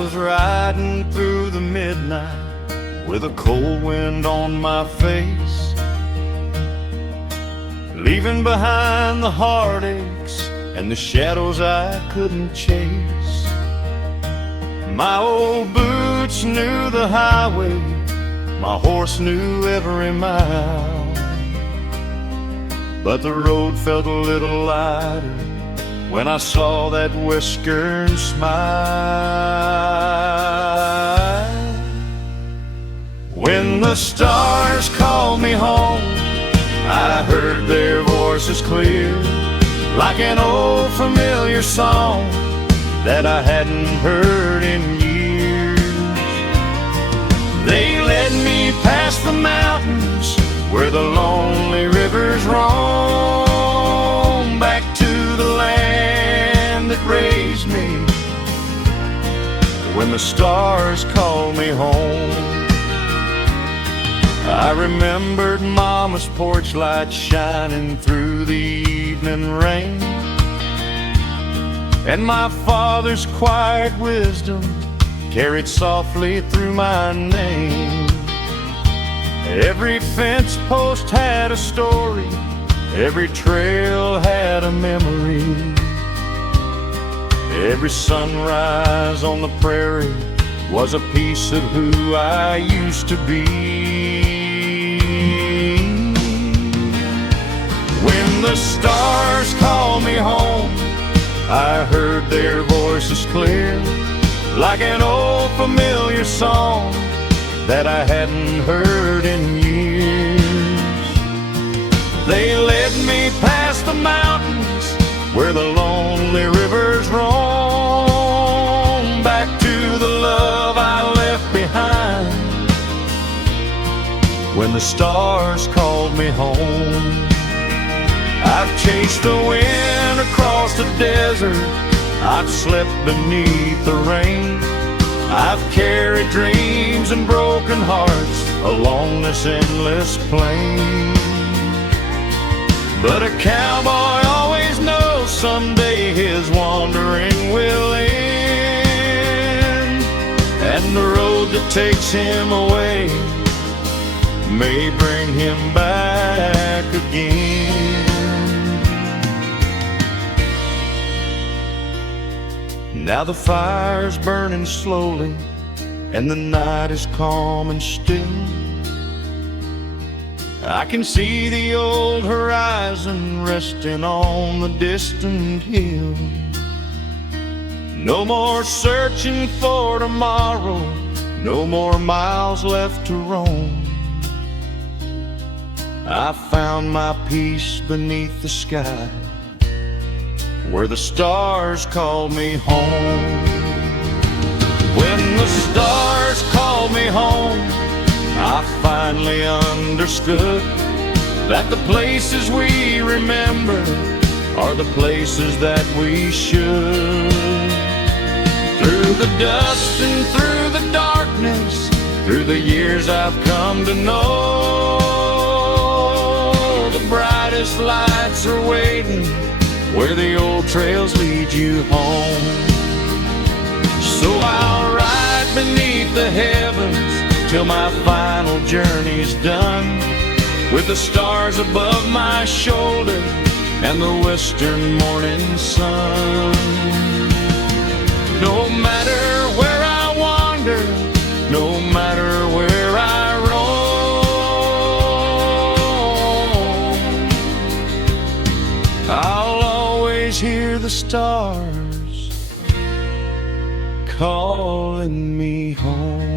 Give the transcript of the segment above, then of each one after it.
was riding through the midnight with a cold wind on my face, leaving behind the heartaches and the shadows I couldn't chase. My old boots knew the highway, my horse knew every mile, but the road felt a little lighter when I saw that western smile. When the stars called me home, I heard their voices clear, like an old familiar song that I hadn't heard in years. They led me past the mountains where the lonely rivers roam, back to the land that raised me when the stars called me home. I remembered Mama's porch light shining through the evening rain, and my father's quiet wisdom carried softly through my name. Every fence post had a story, every trail had a memory, every sunrise on the prairie was a piece of who I used to be. When the stars called me home, I heard their voices clear, like an old familiar song that I hadn't heard in years. They led me past the mountains where the lonely rivers roam, back to the love I left behind when the stars called me home. I've chased the wind across the desert, I've slept beneath the rain, I've carried dreams and broken hearts along this endless plain. But a cowboy always knows someday his wandering will end, and the road that takes him away may bring him back again. Now the fire's burning slowly and the night is calm and still. I can see the old horizon resting on the distant hill. No more searching for tomorrow, no more miles left to roam. I found my peace beneath the sky where the stars called me home. When the stars called me home, I finally understood that the places we remember are the places that we should. Through the dust and through the darkness, through the years I've come to know, the brightest lights are waiting where the old trails lead you home. So I'll ride beneath the heavens till my final journey's done, with the stars above my shoulder and the western morning sun. No matter where I wander, no matter where I roam, I'll always hear the stars calling me home.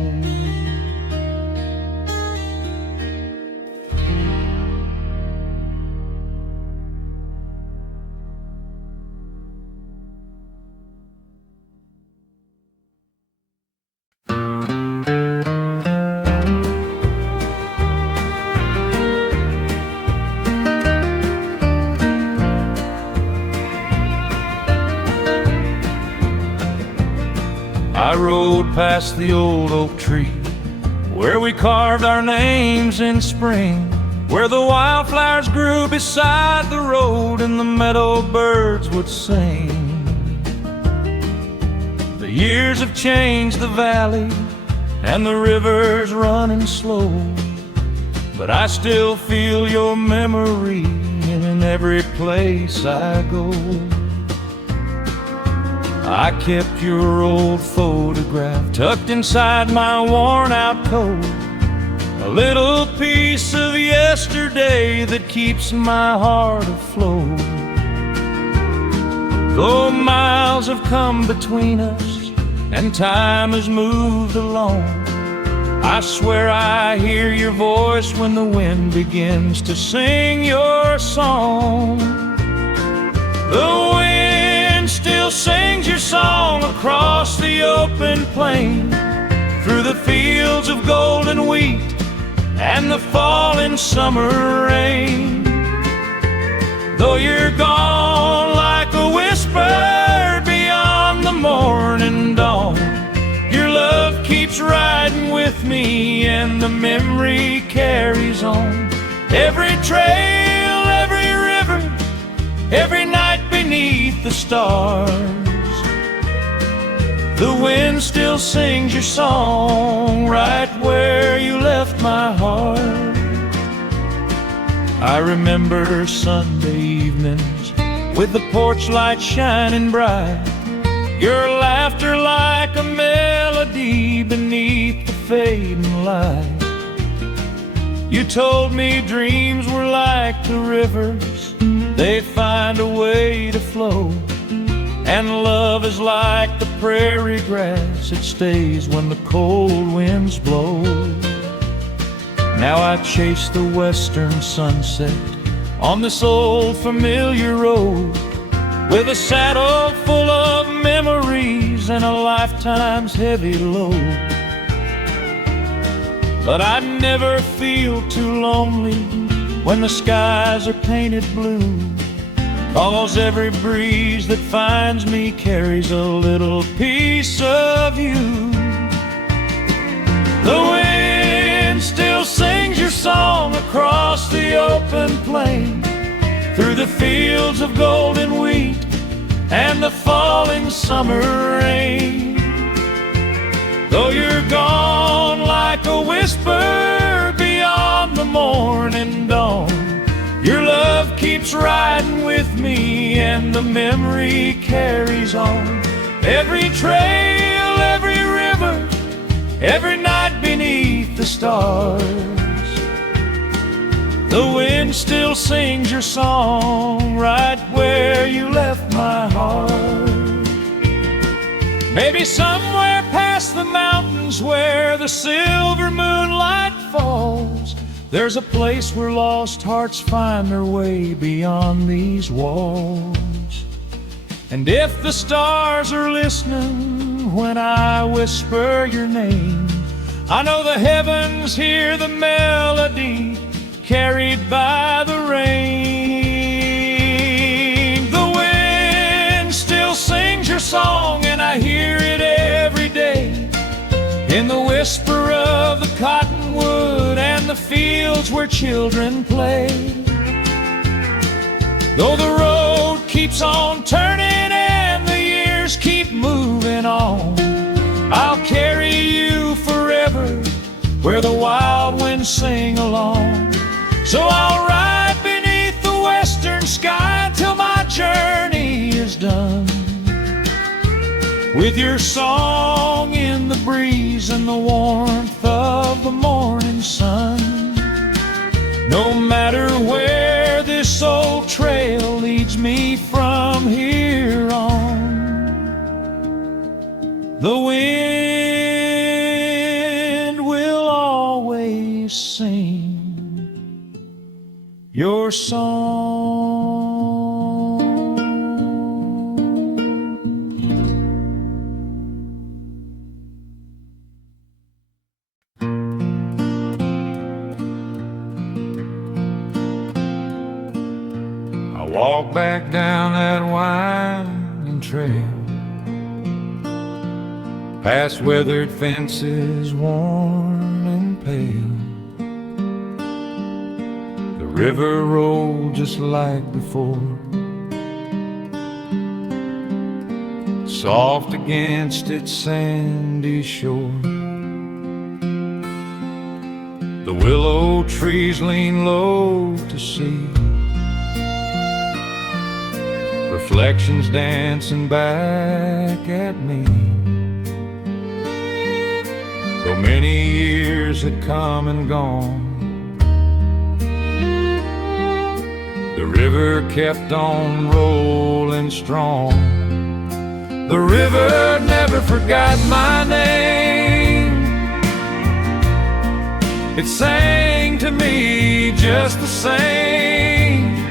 I rode past the old oak tree where we carved our names in spring, where the wildflowers grew beside the road and the meadow birds would sing. The years have changed the valley and the river's running slow, but I still feel your memory in every place I go. I kept your old photograph tucked inside my worn-out coat, a little piece of yesterday that keeps my heart afloat. Though miles have come between us and time has moved along, I swear I hear your voice when the wind begins to sing your song. The wind still sings your song across the open plain, through the fields of golden wheat and the falling summer rain. Though you're gone like a whisper beyond the morning dawn, your love keeps riding with me and the memory carries on. Every trail, every river, every night beneath the stars, the wind still sings your song right where you left my heart. I remember Sunday evenings with the porch light shining bright, your laughter like a melody beneath the fading light. You told me dreams were like the rivers, they find a way to flow, and love is like the prairie grass, it stays when the cold winds blow. Now I chase the western sunset on this old familiar road, with a saddle full of memories and a lifetime's heavy load. But I never feel too lonely when the skies are painted blue, 'cause every breeze that finds me carries a little piece of you. The wind still sings your song across the open plain, through the fields of golden wheat and the falling summer rain. Though you're gone like a whisper beyond the morning dawn, your love keeps riding with me and the memory carries on. Every trail, every river, every night beneath the stars, the wind still sings your song right where you left my heart. Maybe somewhere past the mountains where the silver moonlight falls, there's a place where lost hearts find their way beyond these walls. And if the stars are listening when I whisper your name, I know the heavens hear the melody carried by the rain. The wind still sings your song and I hear it every day, in the whisper of the cottonwood and the fields where children play. Though the road keeps on turning and the years keep moving on, I'll carry you forever where the wild winds sing along. So I'll ride beneath the western sky till my journey is done, with your song in the breeze and the warmth of the morning sun. No matter where this old trail leads me from here on, the wind will always sing your song. I walk back down that winding trail, past weathered fences worn and pale. The river rolled just like before, soft against its sandy shore. The willow trees lean low to see reflections dancing back at me. Though many years had come and gone, the river kept on rolling strong. The river never forgot my name. It sang to me just the same.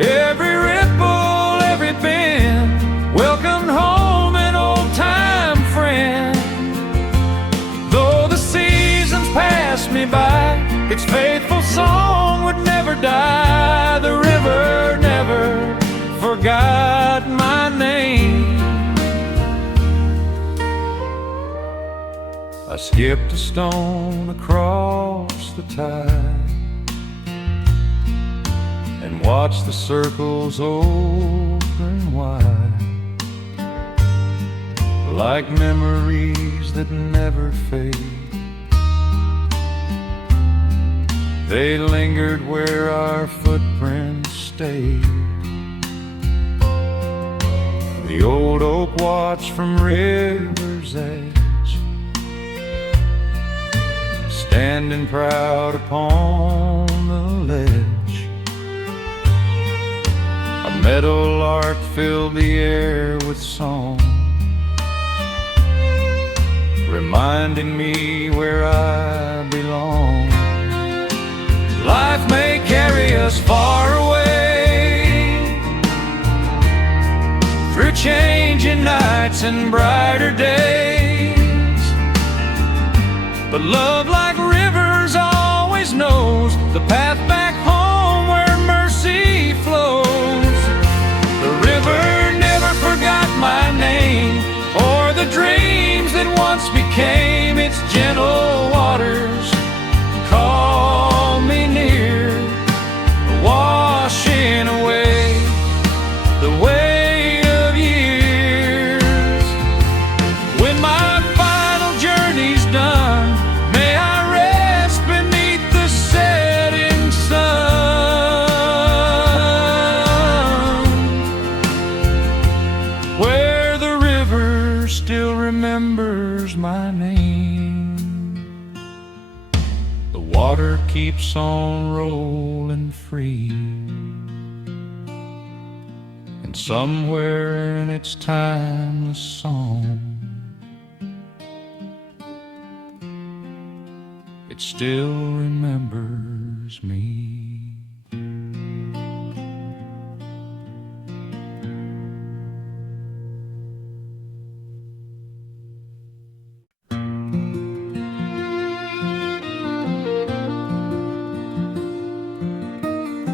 Every ripple, every bend welcomed home an old-time friend. Though the seasons passed me by, its faithful song would never die. The river never forgot my name. I skipped a stone across the tide and watched the circles open wide, like memories that never fade. They lingered where our footprints stayed. The old oak watched from river's edge, standing proud upon the ledge. A meadowlark filled the air with song, reminding me where I belong. Life may carry us far away, through changing nights and brighter days, but love, like rivers, always knows the path back home where mercy flows. The river never forgot my name or the dreams that once became its gentle waters. Call me near, washing away the weight of years. When my final journey's done, may I rest beneath the setting sun, where the river still remembers my name. The water keeps on rolling free, and somewhere in its timeless song, it still remembers me.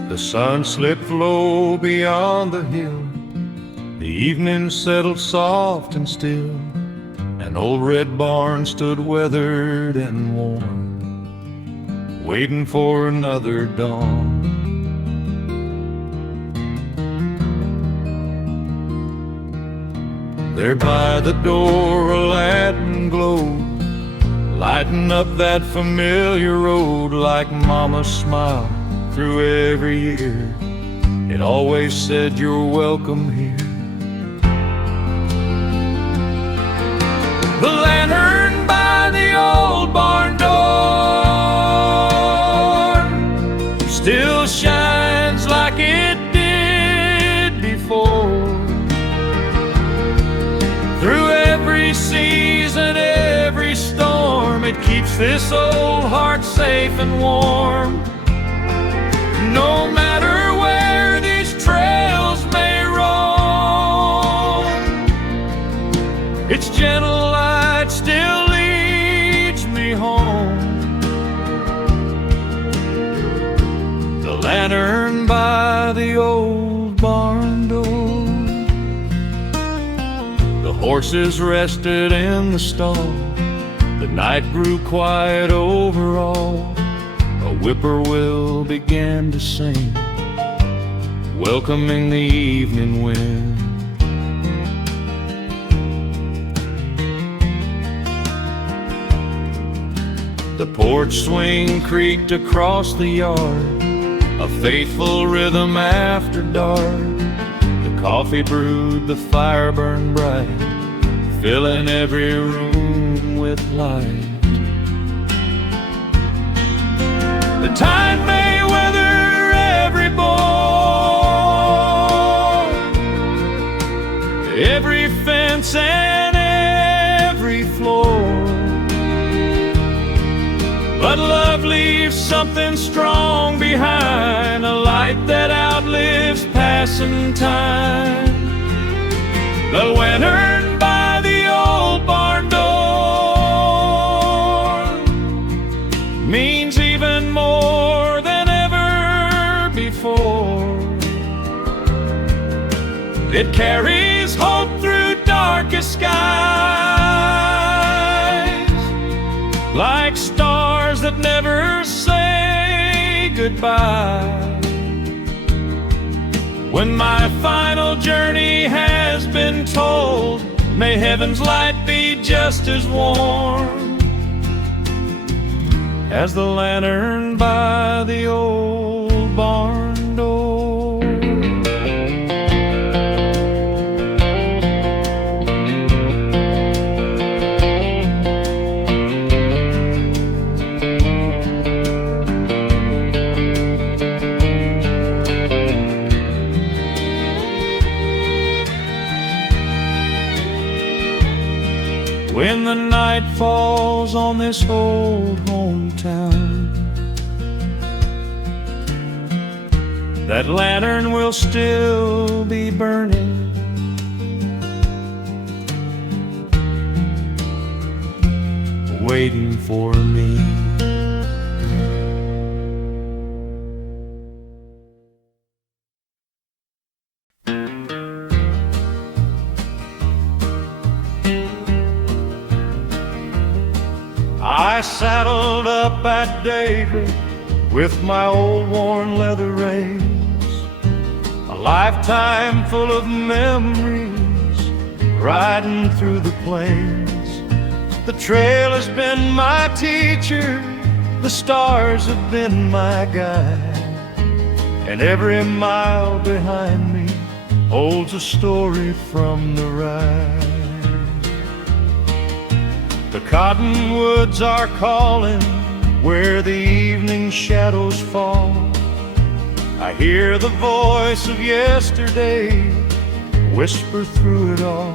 The sun slipped low beyond the hill, the evening settled soft and still. An old red barn stood weathered and worn, waiting for another dawn. There by the door a lantern glowed, lighting up that familiar road. Like Mama's smile through every year, it always said you're welcome here. The lantern by the old barn door still shines like it did before. Through every season, every storm, it keeps this old heart safe and warm. No matter where these trails may roam, its gentle light still leads me home. The lantern by the old barn door. The horses rested in the stall, the night grew quiet over all. A whippoorwill began to sing, welcoming the evening wind. The porch swing creaked across the yard, a faithful rhythm after dark. The coffee brewed, the fire burned bright, filling every room with light. The tide may weather every board, every fence and every floor, but love leaves something strong behind, a light that outlives passing time. The lantern by the old barn door means even more than ever before. It carries hope through darkest skies, like stars that never say goodbye. When my final journey has been told, may heaven's light be just as warm as the lantern by the old barn door. When the night falls on this old hometown, that lantern will still be burning, waiting for me. I saddled up at daybreak with my old worn leather reins, a lifetime full of memories riding through the plains. The trail has been my teacher, the stars have been my guide, and every mile behind me holds a story from the ride. The cottonwoods are calling where the evening shadows fall. I hear the voice of yesterday whisper through it all.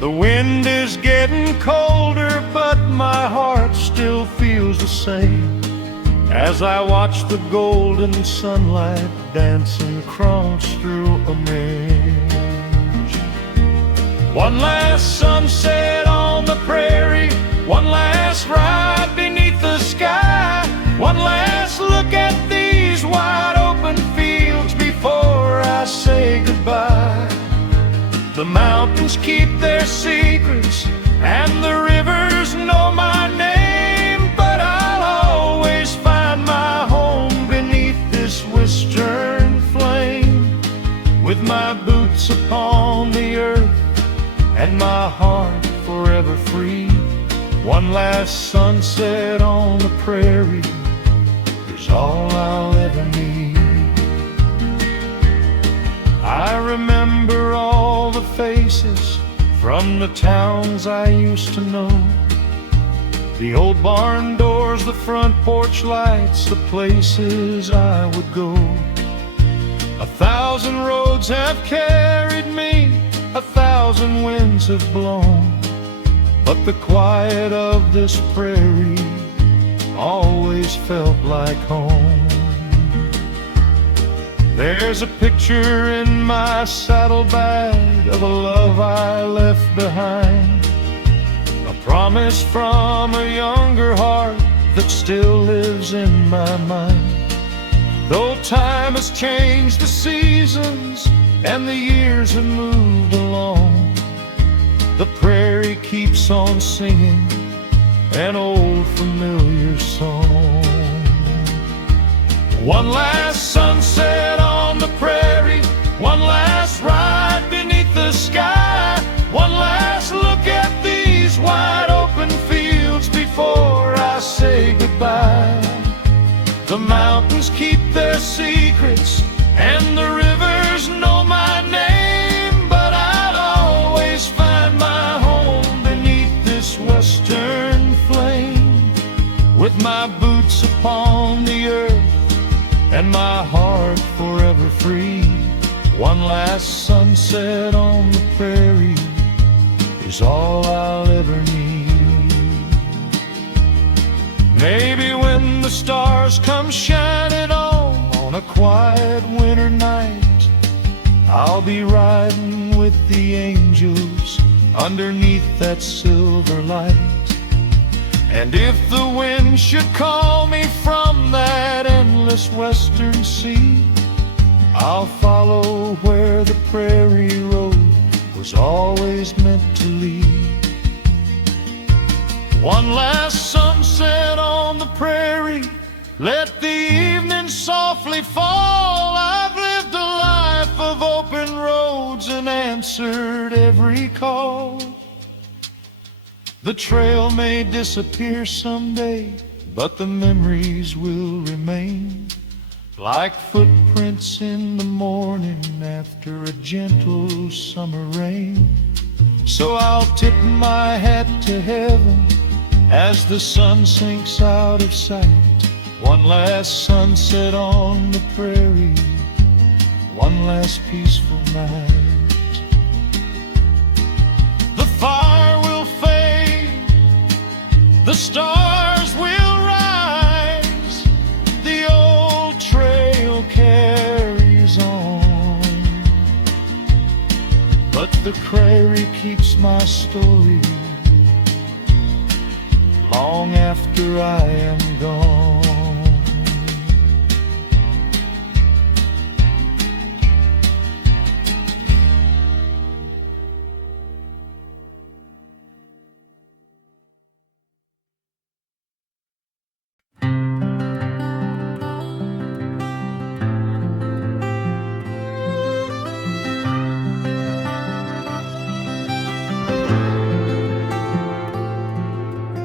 The wind is getting colder, but my heart still feels the same as I watch the golden sunlight dancing across through a range. One last sunset on the prairie, one last ride beneath the sky, one last look at these wide open fields before I say goodbye. The mountains keep their secrets and the rivers know my name, but I'll always find my home beneath this western flame, with my boots upon the earth and my heart forever free. One last sunset on the prairie is all I'll ever need. I remember all the faces from the towns I used to know, the old barn doors, the front porch lights, the places I would go. 1,000 roads have carried me, 1,000 winds have blown, but the quiet of this prairie always felt like home. There's a picture in my saddlebag of a love I left behind, a promise from a younger heart that still lives in my mind. Though time has changed the seasons and the years have moved along, the prairie keeps on singing an old familiar song. One last sunset on the prairie, one last ride beneath the sky, one last look at these wide open fields before I secrets, and the rivers know my name, but I'd always find my home beneath this western flame, with my boots upon the earth and my heart forever free. One last sunset on the prairie is all I'll ever need. Maybe when the stars come shining on a quiet winter night, I'll be riding with the angels underneath that silver light. And if the wind should call me from that endless western sea, I'll follow where the prairie road was always meant to lead. One last sunset on the prairie, let the evening softly fall. I've lived a life of open roads and answered every call. The trail may disappear someday, but the memories will remain, like footprints in the morning after a gentle summer rain. So I'll tip my hat to heaven as the sun sinks out of sight. One last sunset on the prairie, one last peaceful night. The fire will fade, the stars will rise, the old trail carries on, but the prairie keeps my story long after I am gone.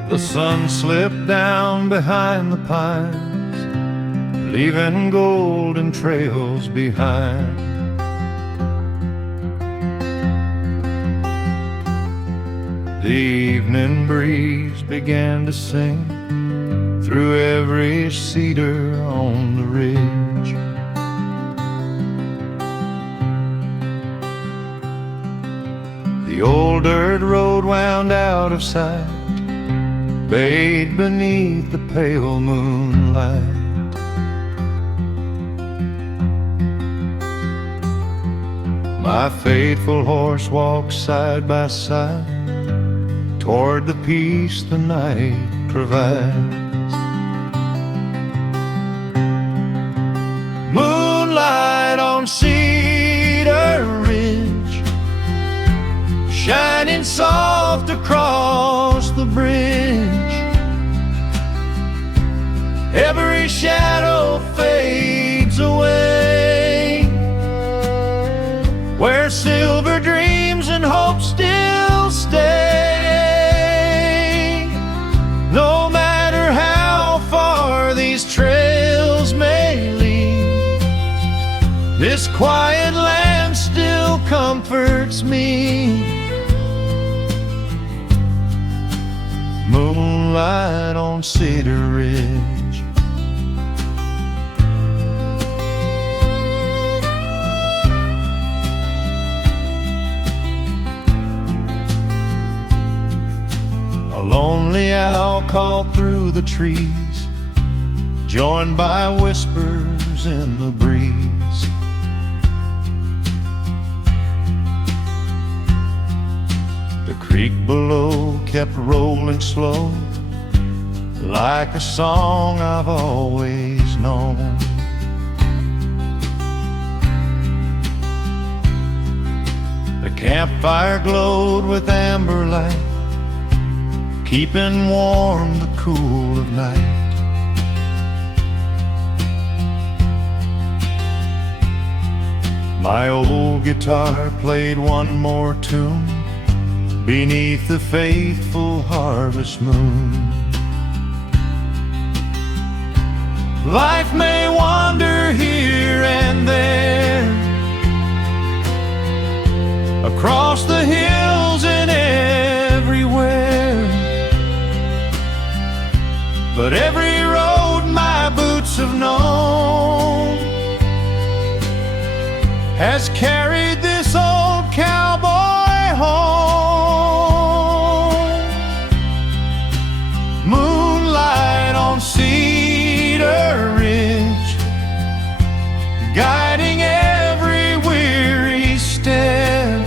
The sun slipped down behind the pines, leaving golden trails behind. The evening breeze began to sing through every cedar on the ridge. The old dirt road wound out of sight, bathed beneath the pale moonlight. My faithful horse walked side by side toward the peace the night provides. Moonlight on Cedar Ridge, shining soft across the bridge. Every shadow fades away, where silver dreams and hope still stay. No matter how far these trails may lead, this quiet land still comforts me. Moonlight on Cedar Ridge. A lonely owl called through the trees, joined by whispers in the breeze. The creek below kept rolling slow, like a song I've always known. The campfire glowed with amber light, keeping warm the cool of night. My old guitar played one more tune beneath the faithful harvest moon. Life may wander here and there, across the hills and everywhere, but every road my boots have known has carried this old cowboy home. Moonlight on Cedar Ridge, guiding every weary step.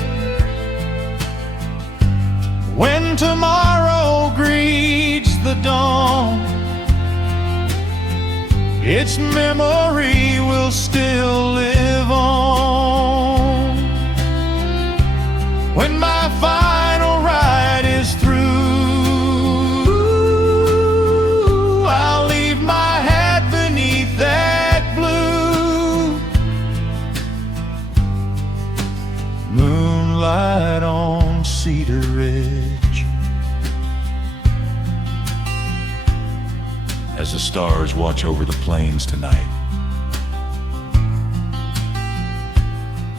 When tomorrow greets the dawn, its memory will still live on. When my final ride is through, I'll leave my hat beneath that blue. Moonlight on Cedar Ridge. As the stars watch over the plains tonight,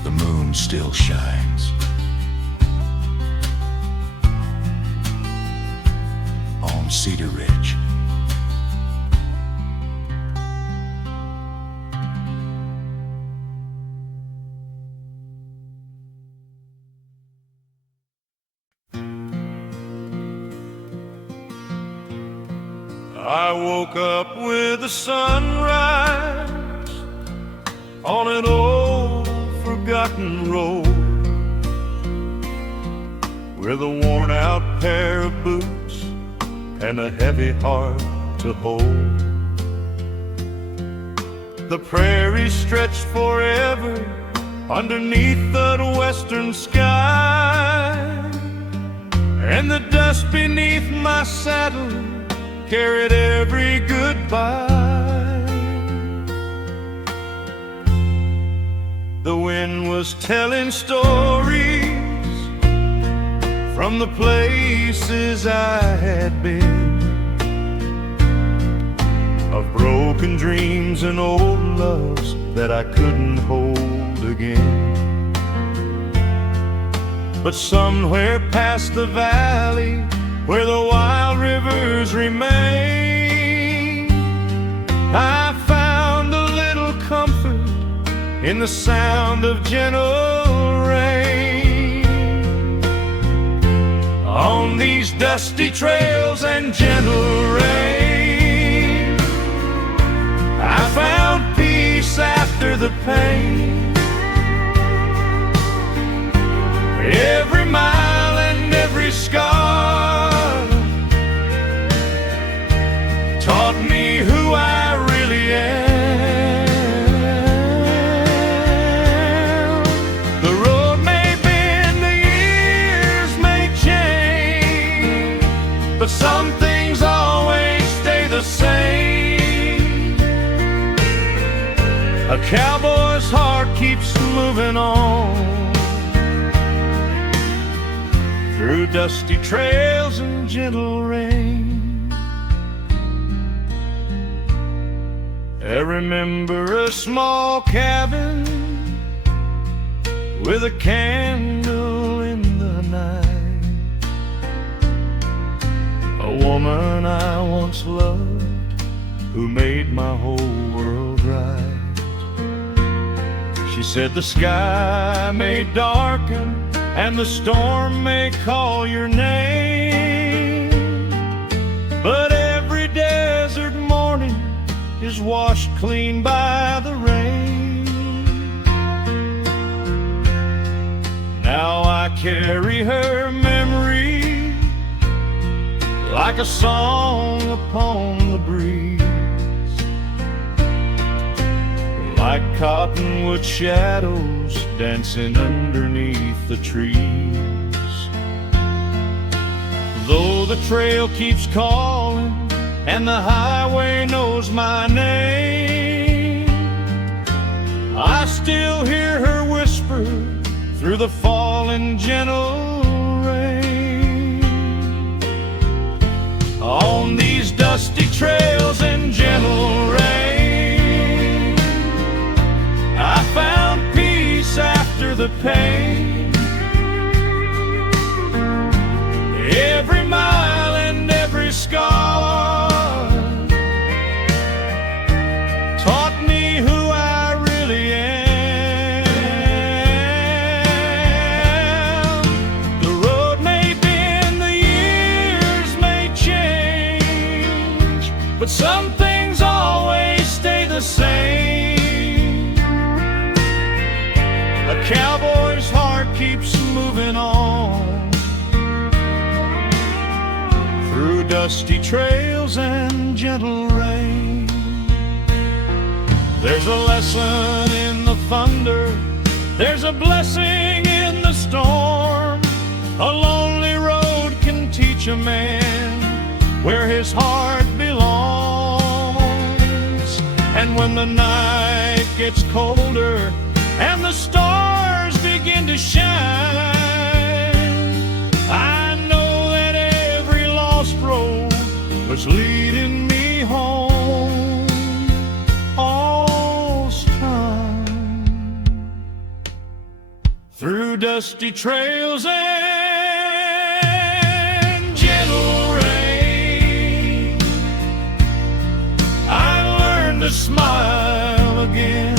the moon still shines on Cedar Ridge. I woke up with the sunrise on an old forgotten road, with a worn-out pair of boots and a heavy heart to hold. The prairie stretched forever underneath that western sky, and the dust beneath my saddle carried every goodbye. The wind was telling stories from the places I had been, of broken dreams and old loves that I couldn't hold again. But somewhere past the valley, where the wild rivers remain, I found a little comfort in the sound of gentle rain. On these dusty trails and gentle rain, I found peace after the pain. Every mile and every scar taught me who I really am. The road may bend, the years may change, but some things always stay the same. A cowboy's heart keeps moving on through dusty trails and gentle rain. I remember a small cabin with a candle in the night, a woman I once loved who made my whole world right. She said the sky may darken and the storm may call your name, but every desert morning is washed clean by the rain. Now I carry her memory like a song upon the breeze, like cottonwood shadows dancing underneath the trees. Though the trail keeps calling and the highway knows my name, I still hear her whisper through the falling gentle rain. On these dusty trails and gentle rain, the pain. Every mile and every scar taught me who I really am. The road may bend, the years may change, but some things always stay the same. A cowboy's heart keeps moving on through dusty trails and gentle rain. There's a lesson in the thunder, there's a blessing in the storm. A lonely road can teach a man where his heart belongs. And when the night gets colder and the stars begin to shine, I know that every lost road was leading me home. All's time through dusty trails and gentle rain. I learned to smile again.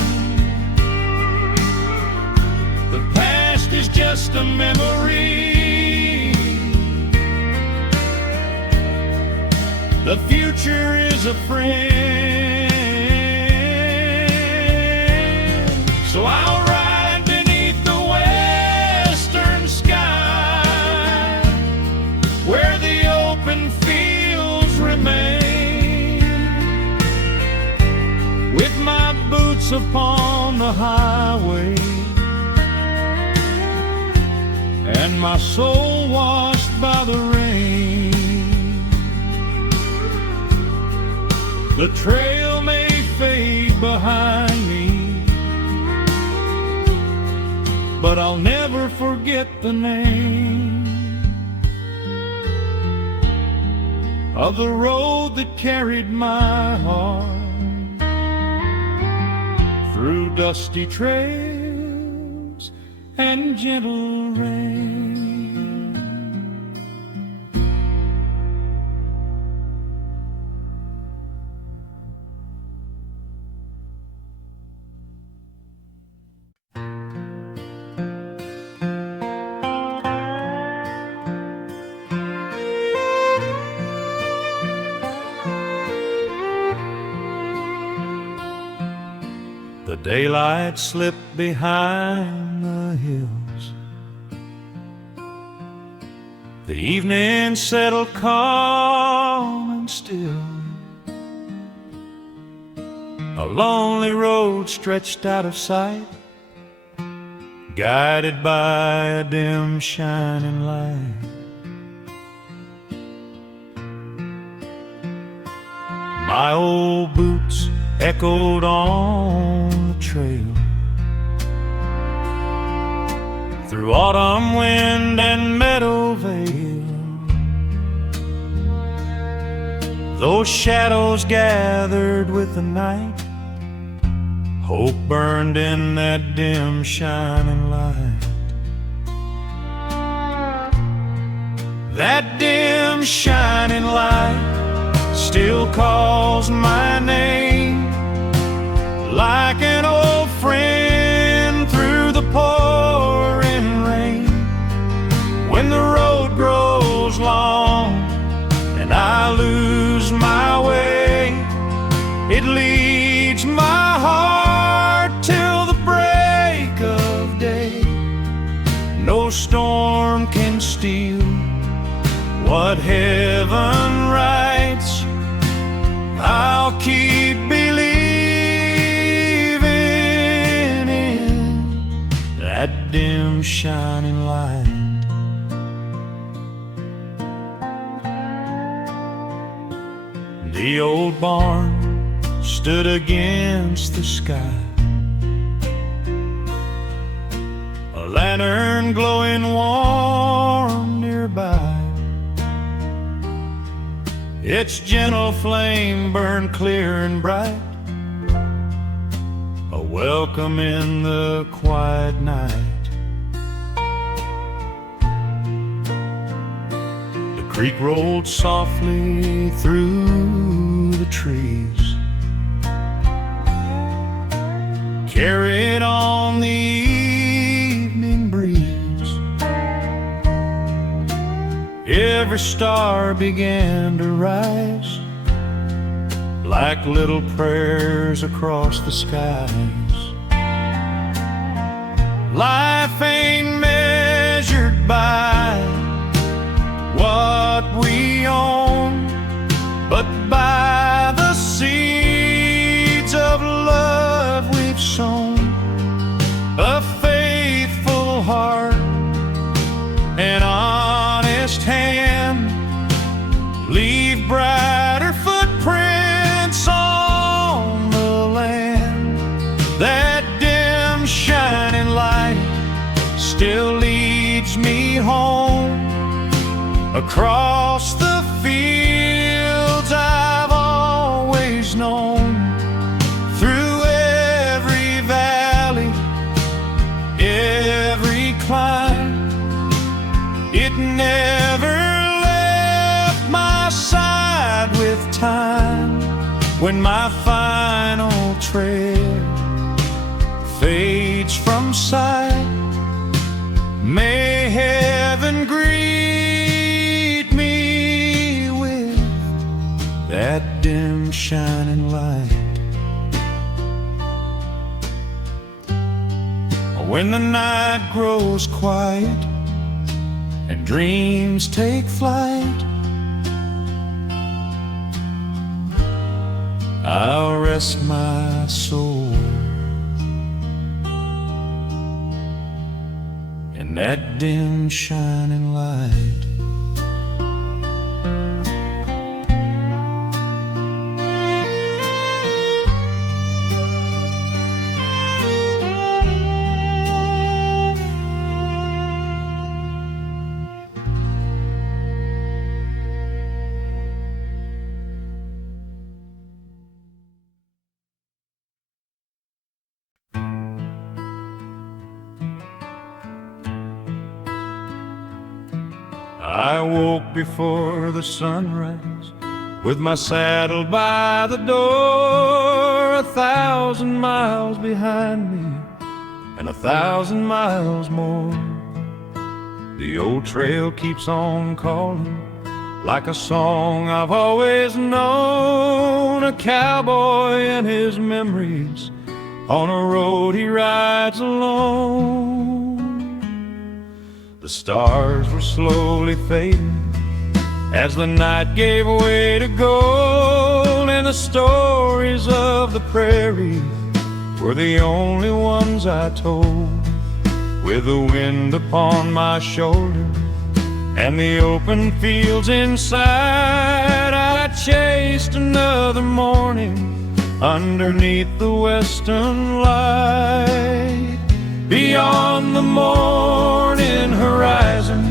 The past is just a memory. The future is a friend. So I'll ride beneath the western sky, where the open fields remain, with my boots upon the highway and my soul washed by the rain. The trail may fade behind me, but I'll never forget the name of the road that carried my heart through dusty trails and gentle rain. The daylight slipped behind the hills. The evening settled calm and still. A lonely road stretched out of sight, guided by a dim shining light. My old boots echoed on the trail, through autumn wind and meadow vale. Those shadows gathered with the night, hope burned in that dim shining light. That dim shining light still calls my name, like an old friend through the pouring rain. When the road grows long and I lose my way, it leads my heart till the break of day. No storm can steal what heaven writes. I'll keep believing in that dim shining light. The old barn stood against the sky, a lantern glowing warm nearby. Its gentle flame burned clear and bright, a welcome in the quiet night. creek rolled softly through the trees, carried on the evening breeze. Every star began to rise like little prayers across the skies. Life ain't measured by what we own, but by the seeds of love we've sown. A faithful heart, an honest hand, leave brighter footprints on the land. That dim shining light still leads me home, across the fields I've always known, through every valley, every climb. It never left my side with time. When my final trail fades from sight, may heaven greet me with that dim shining light. When the night grows quiet and dreams take flight, I'll rest my soul in that dim shining light. I woke before the sunrise, with my saddle by the door, 1,000 miles behind me and 1,000 miles more. The old trail keeps on calling like a song I've always known, a cowboy and his memories on a road he rides alone. The stars were slowly fading as the night gave way to gold, and the stories of the prairie were the only ones I told. With the wind upon my shoulder and the open fields inside, I chased another morning underneath the western light. Beyond the morning horizon,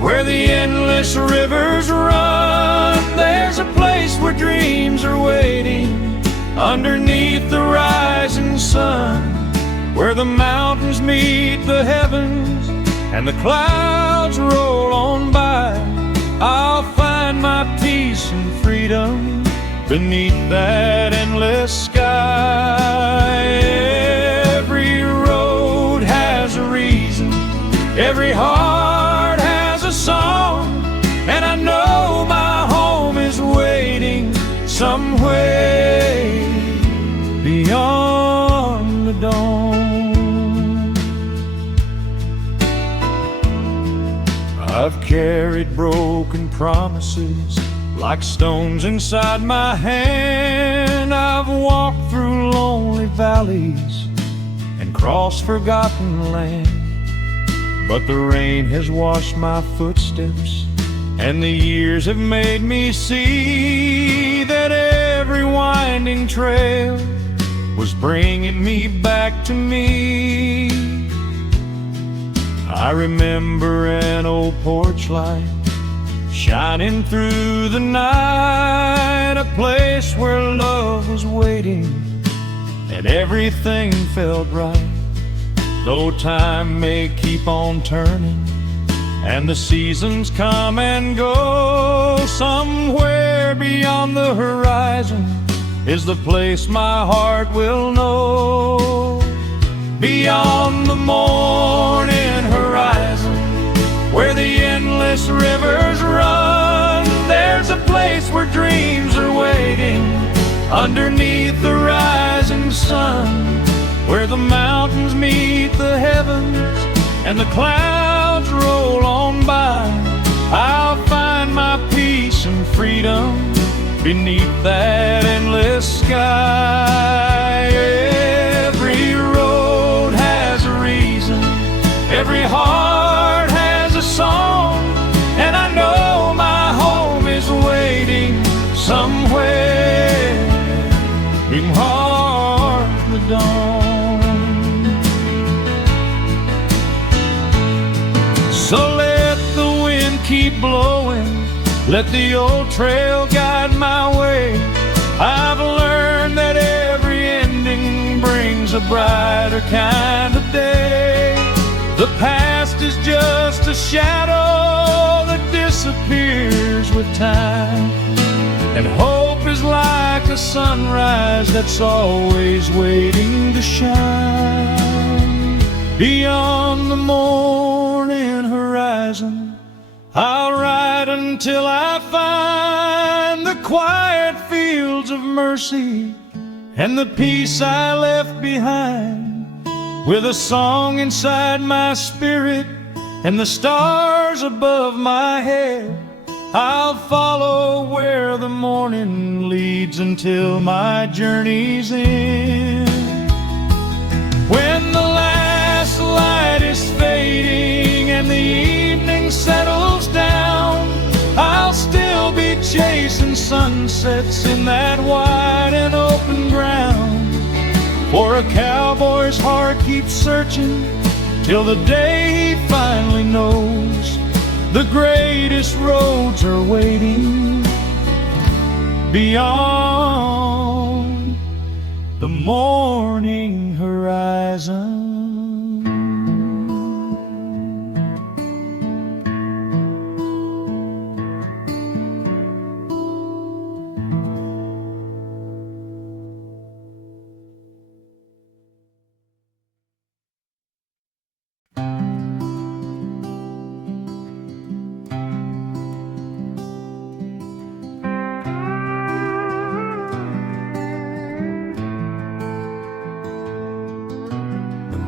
where the endless rivers run, there's a place where dreams are waiting underneath the rising sun, where the mountains meet the heavens and the clouds roll on by. I'll find my peace and freedom beneath that endless sky. Every road has a reason, every heart has a song, and I know my home is waiting somewhere beyond the dawn. I've carried broken promises like stones inside my hand. I've walked through lonely valleys and crossed forgotten land, but the rain has washed my footsteps, and the years have made me see that every winding trail was bringing me back to me. I remember an old porch light shining through the night, a place where love was waiting and everything felt right. Though time may keep on turning and the seasons come and go. Somewhere beyond the horizon is the place my heart will know. Beyond the morning horizon, where the endless rivers run, there's a place where dreams are waiting underneath the rising sun, where the mountains meet the heavens and the clouds roll on by. I'll find my peace and freedom beneath that endless sky. Every road has a reason, every heart has a song, and I know my home is waiting somewhere beyond the dawn. So let the wind keep blowing, let the old trail guide my way. I've learned that every ending brings a brighter kind of day. The past is just a shadow that disappears with time, and hope is like a sunrise that's always waiting to shine. Beyond the morning horizon, I'll ride until I find the quiet fields of mercy and the peace I left behind. With a song inside my spirit and the stars above my head, I'll follow where the morning leads until my journey's end. When the last light is fading and the evening settles down, I'll still be chasing sunsets in that wide and open ground. For a cowboy's heart keeps searching till the day he finally knows the greatest roads are waiting beyond the morning horizon.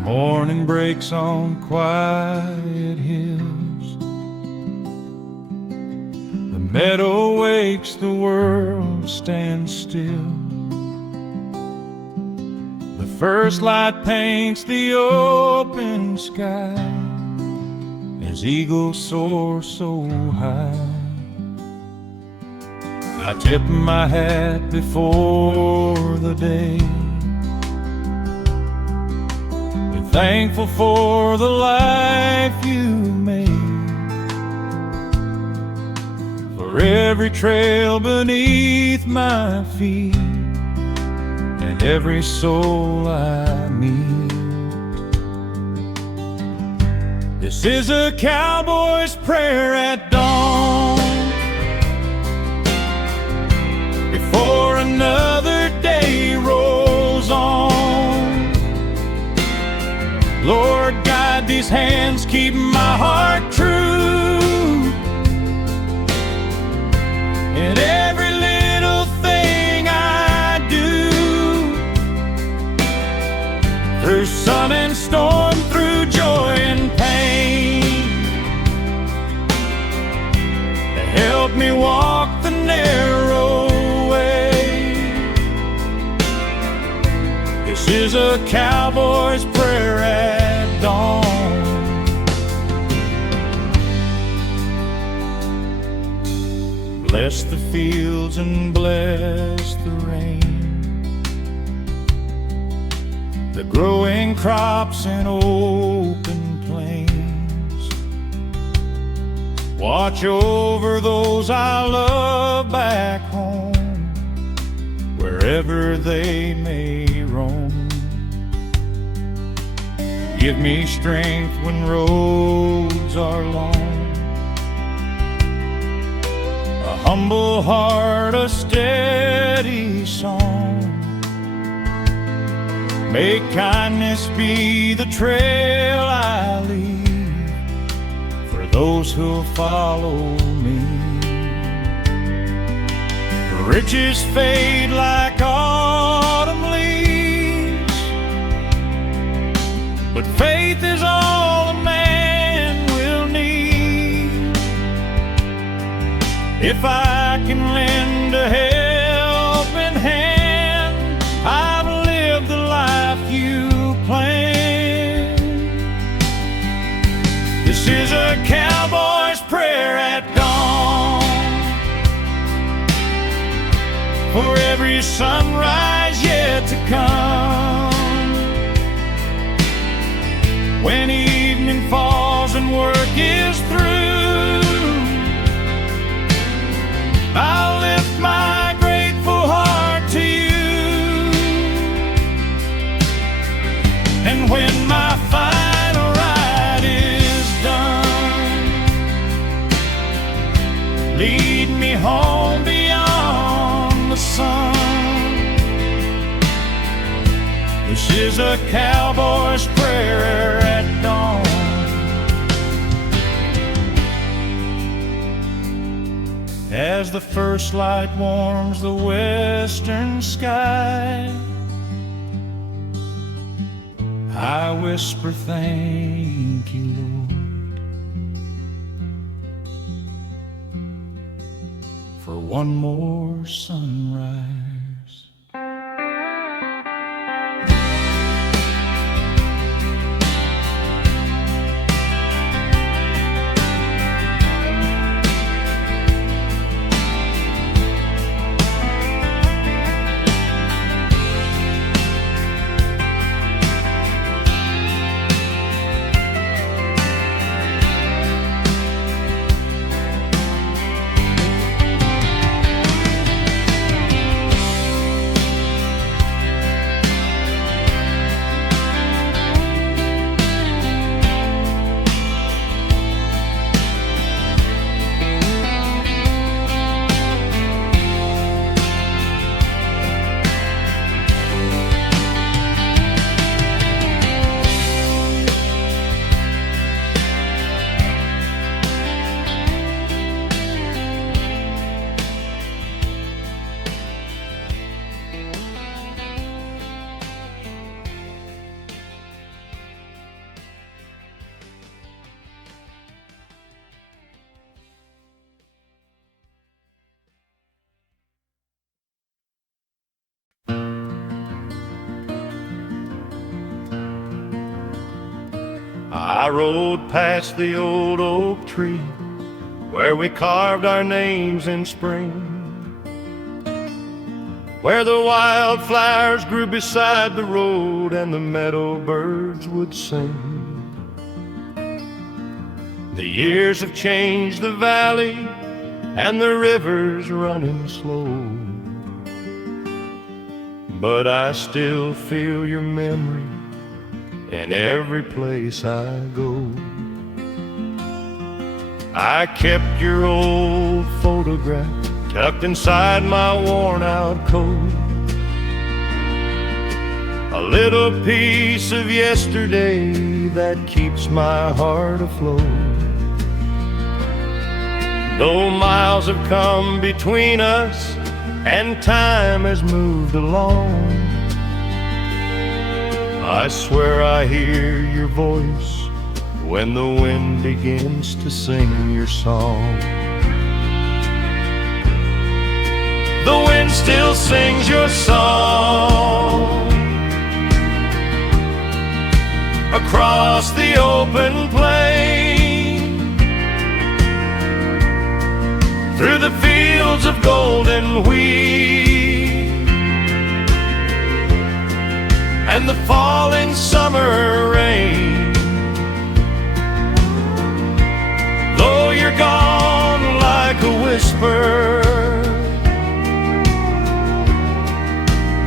Morning breaks on quiet hills, the meadow wakes, the world stands still. The first light paints the open sky as eagles soar so high. I tip my hat before the day, thankful for the life you made, for every trail beneath my feet, and every soul I meet. This is a cowboy's prayer at dawn, before another day rolls on. Lord, guide these hands, keep my heart true, in every little thing I do. Through sun and storm, through joy and pain, help me walk the narrow way. This is a cowboy's prayer at dawn. Bless the fields and bless the rain, the growing crops and open plains. Watch over those I love back home, wherever they may roam. give me strength when roads are long. A humble heart, a steady song. May kindness be the trail I leave for those who'll follow me. Riches fade like autumn leaves, but faith is all a man will need. If I can lend a helping hand, I've lived the life you planned. This is a cowboy's prayer at dawn, for every sunrise yet to come. When evening falls and work is through, I'll lift my grateful heart to you. And when my final ride is done, lead me home beyond the sun. This is a cowboy's prayer at dawn. As the first light warms the western sky, I whisper thank you, Lord, for one more sunrise. I rode past the old oak tree where we carved our names in spring, where the wildflowers grew beside the road and the meadow birds would sing. The years have changed the valley and the river's running slow, but I still feel your memory in every place I go. I kept your old photograph tucked inside my worn-out coat, a little piece of yesterday that keeps my heart afloat. Though miles have come between us and time has moved along, I swear I hear your voice when the wind begins to sing your song. The wind still sings your song across the open plain, through the fields of golden wheat and the falling summer rain. Though you're gone like a whisper,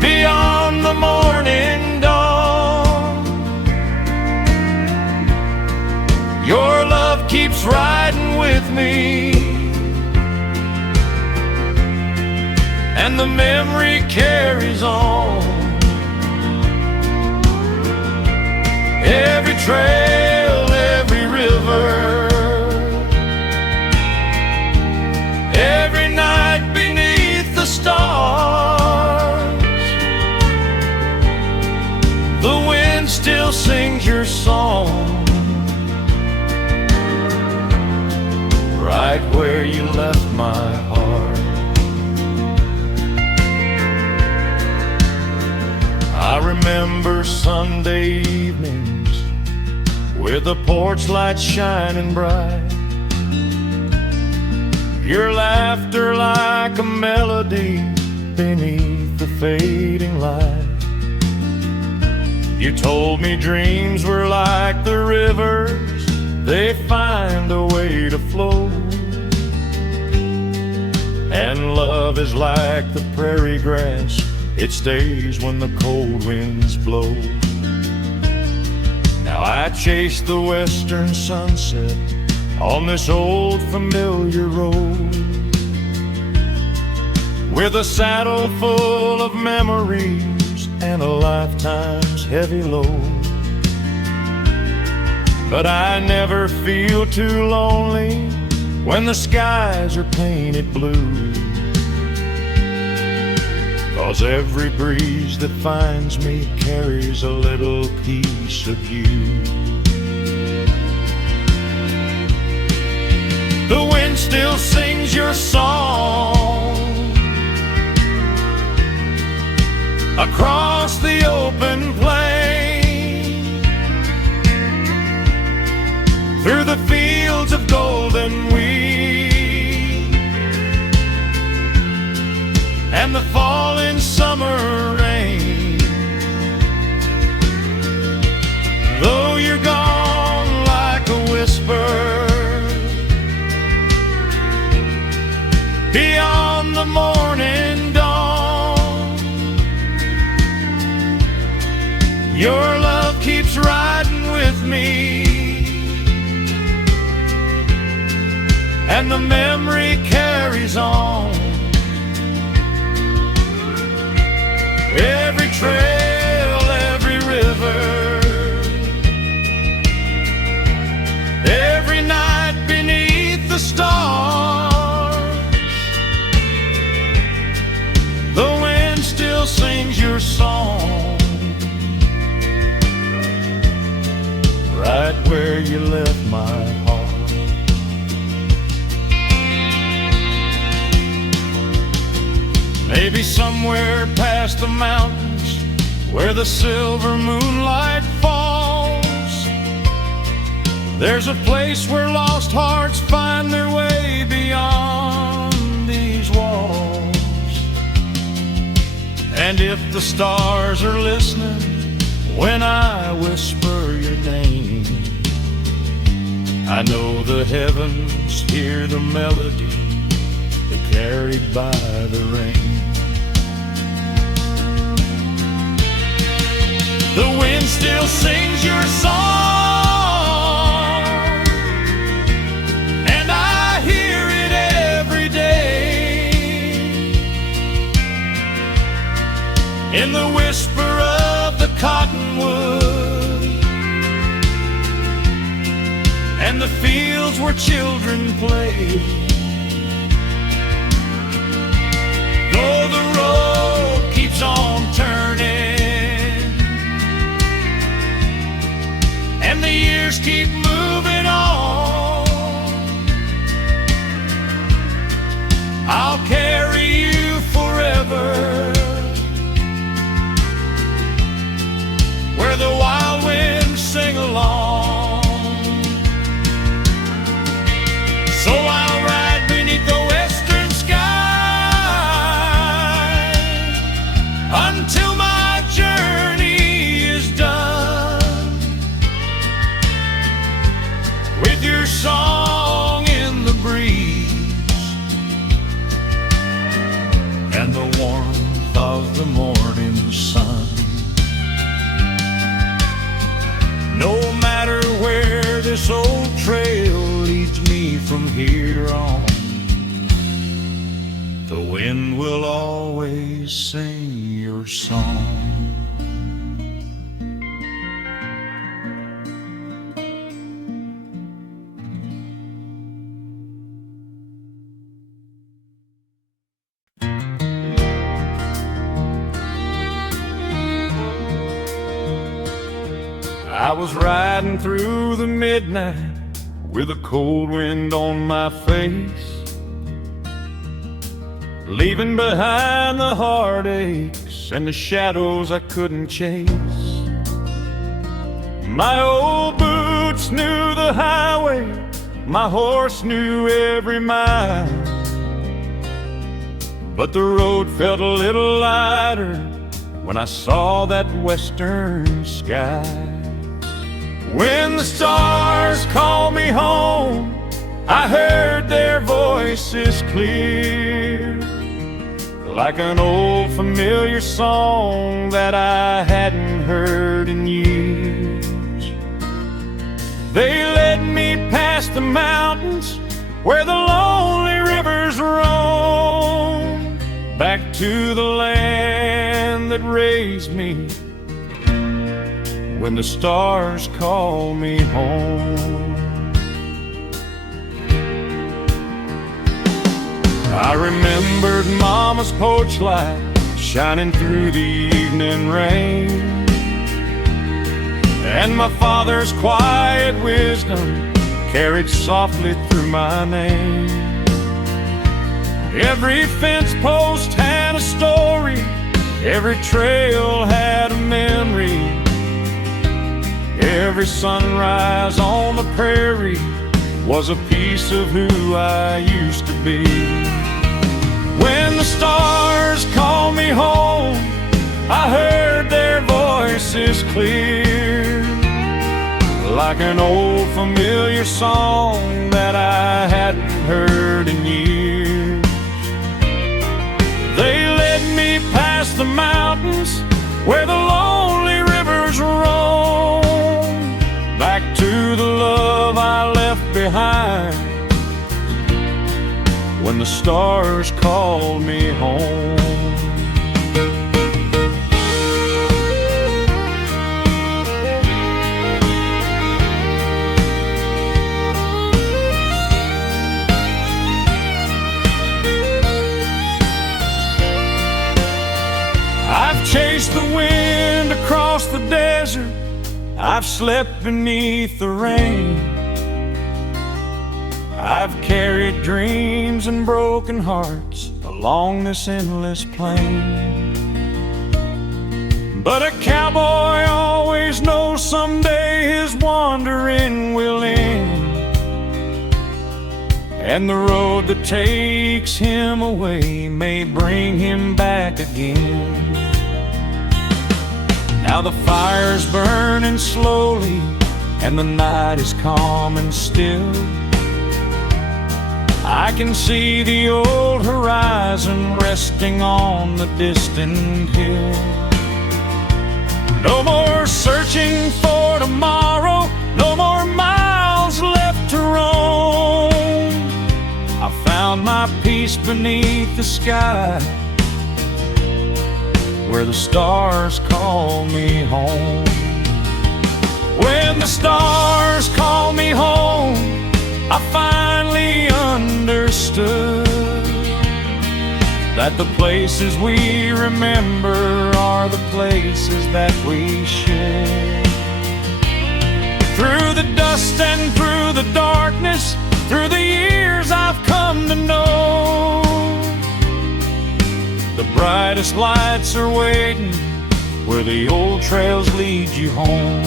beyond the morning dawn, keeps riding with me, and the memory carries on. Every trail, every river, every night beneath the stars, the wind still sings your song, right where you left my heart. I remember Sunday evenings with the porch light shining bright, your laughter like a melody beneath the fading light. You told me dreams were like the rivers, they find a way to flow, and love is like the prairie grass, it stays when the cold winds blow. Now I chase the western sunset on this old familiar road, with a saddle full of memories and a lifetime's heavy load. But I never feel too lonely when the skies are painted blue, 'cause every breeze that finds me carries a little piece of you. The wind still sings your song across the open plain, through the fields of golden wheat and the falling summer rain. Though you're gone like a whisper beyond the morning dawn, your love keeps riding with me, and the memory carries on. Every trail, every river, every night beneath the stars, the wind still sings your song, right where you left my heart. Maybe somewhere past the mountains where the silver moonlight falls, there's a place where lost hearts find their way beyond these walls. And if the stars are listening when I whisper your name, I know the heavens hear the melody carried by the rain. The wind still sings your song, and I hear it every day, in the whisper of the cottonwood and the fields where children play. Though the road keeps on turning and the years keep moving on, I'll carry you forever where the wild winds sing along. So I'll ride beneath the western sky until my journey is done, with your song in the breeze and the warmth of the morning sun. No matter where this old trail from here on. The wind will always sing your song. I was riding through the midnight with a cold wind on my face, leaving behind the heartaches and the shadows I couldn't chase. My old boots knew the highway, my horse knew every mile, but the road felt a little lighter when I saw that western sky. When the stars called me home, I heard their voices clear, like an old familiar song that I hadn't heard in years. They led me past the mountains where the lonely rivers roam, back to the land that raised me when the stars call me home. I remembered Mama's porch light shining through the evening rain, and my father's quiet wisdom carried softly through my name. Every fence post had a story, every trail had a memory, every sunrise on the prairie was a piece of who I used to be. When the stars called me home, I heard their voices clear, like an old familiar song that I hadn't heard in years. They led me past the mountains where the lonely rivers roam, back to the love I left behind when the stars called me home. I've chased the wind across the desert, I've slept beneath the rain, I've carried dreams and broken hearts along this endless plain. But a cowboy always knows someday his wandering will end, and the road that takes him away may bring him back again. Now the fire's burning slowly and the night is calm and still. I can see the old horizon resting on the distant hill. No more searching for tomorrow, no more miles left to roam. I found my peace beneath the sky, where the stars call me home. When the stars call me home, I finally understood that the places we remember are the places that we share. Through the dust and through the darkness, through the years I've come to know, the brightest lights are waiting where the old trails lead you home.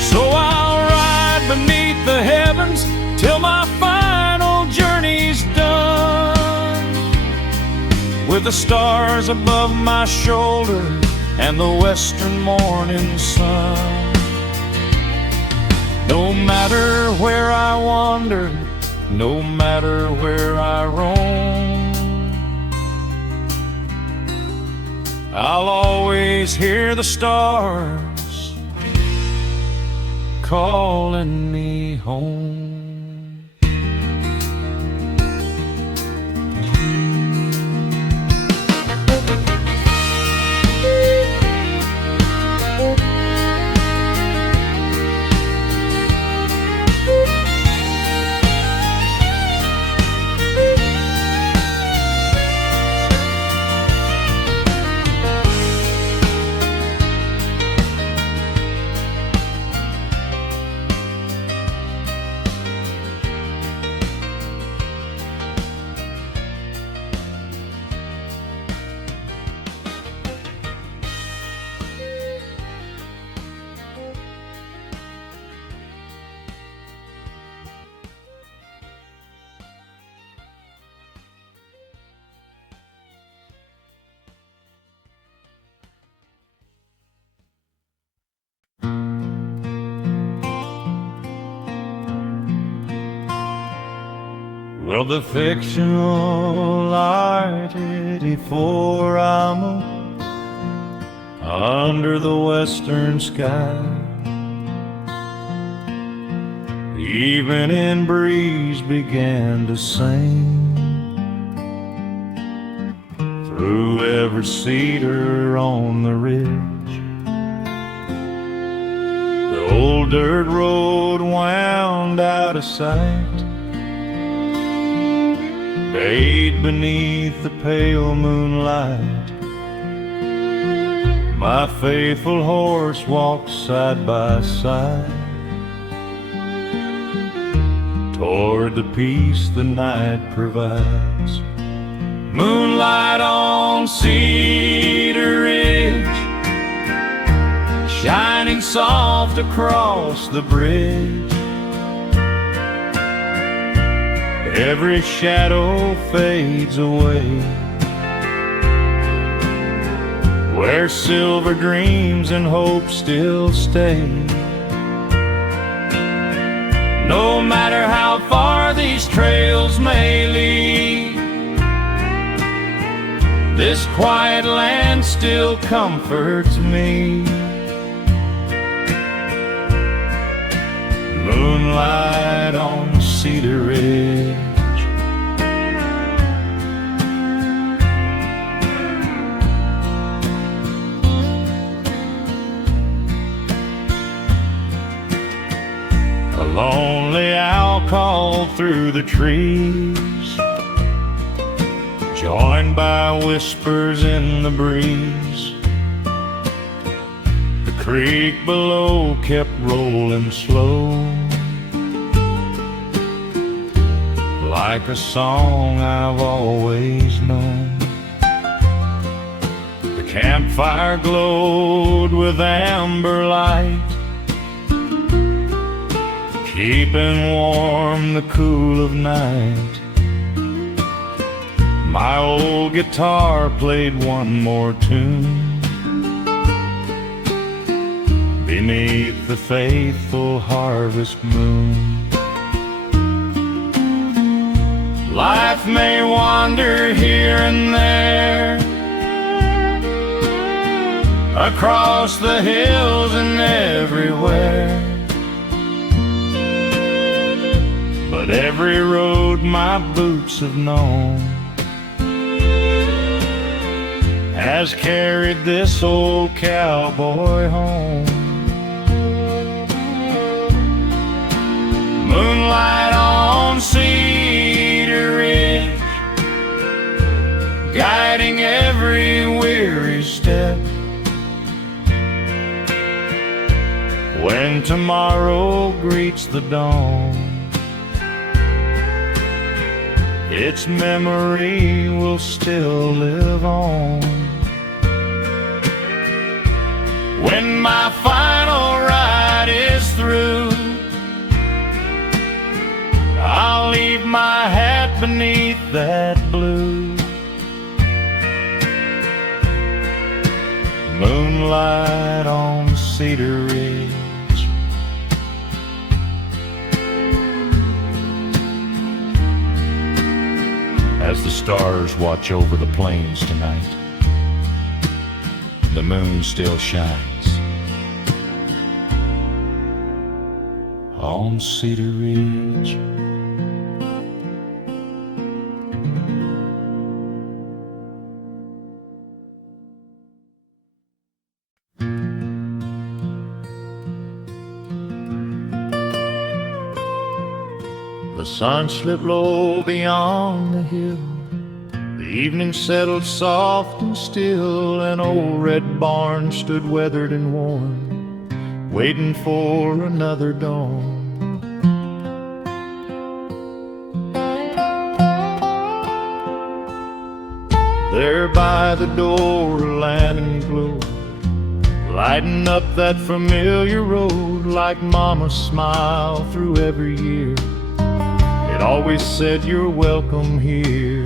So I'll ride beneath the heavens till my final journey's done, with the stars above my shoulder and the western morning sun. No matter where I wander, no matter where I roam, I'll always hear the stars calling me home. Well, the fictional light 84 I'm under the western sky. Evening breeze began to sing through every cedar on the ridge. The old dirt road wound out of sight, bathed beneath the pale moonlight. My faithful horse walked side by side toward the peace the night provides. Moonlight on Cedar Ridge, shining soft across the bridge. Every shadow fades away, where silver dreams and hope still stay. No matter how far these trails may lead, this quiet land still comforts me. Moonlight on Cedar Ridge. A lonely owl called through the trees, joined by whispers in the breeze. The creek below kept rolling slow, like a song I've always known. The campfire glowed with amber light, keeping warm the cool of night. My old guitar played one more tune beneath the faithful harvest moon. Life may wander here and there, across the hills and everywhere, but every road my boots have known has carried this old cowboy home. Moonlight on Cedar Ridge, guiding every weary step. When tomorrow greets the dawn, its memory will still live on. When my final ride is through, I'll leave my hat beneath that blue. Moonlight on Cedar Ridge. As the stars watch over the plains tonight, the moon still shines on Cedar Ridge. The sun slipped low beyond the hill, the evening settled soft and still. An old red barn stood weathered and worn, waiting for another dawn. There by the door a lantern glowed, lighting up that familiar road like Mama's smile through every year. It always said you're welcome here.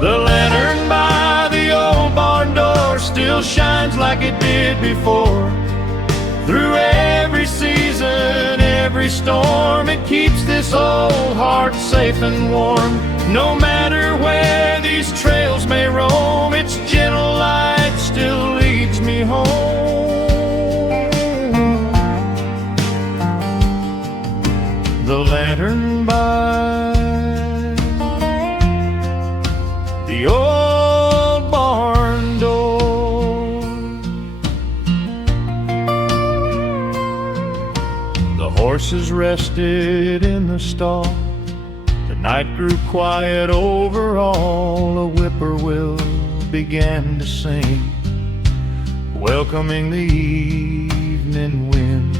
The lantern by the old barn door still shines like it did before, through season, every storm, it keeps this old heart safe and warm. No matter where these trails may roam, its gentle light still leads me home. The lantern by the old barn door, the horses rested in the stall. The night grew quiet over all. A whippoorwill began to sing, welcoming the evening wind.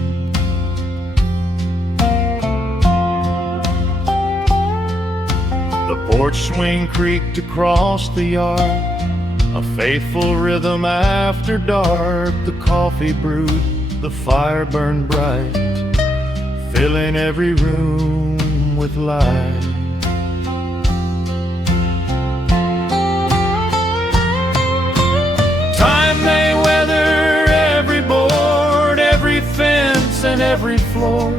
The porch swing creaked across the yard, a faithful rhythm after dark. The coffee brewed, the fire burned bright, filling every room with light. Time may weather every board, every fence and every floor,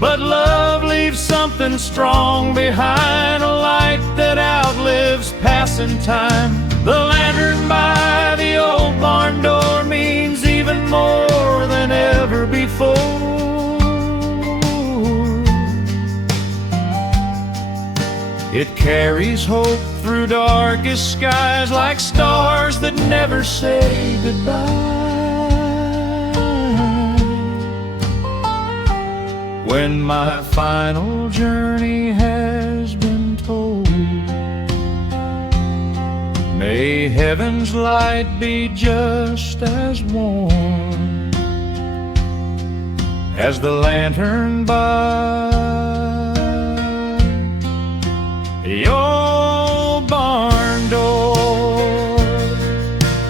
but love leaves something strong behind, a light that outlives passing time. The lantern by the old barn door means even more than ever before. It carries hope through darkest skies, like stars that never say goodbye. When my final journey has been told, may heaven's light be just as warm as the lantern by the old barn door.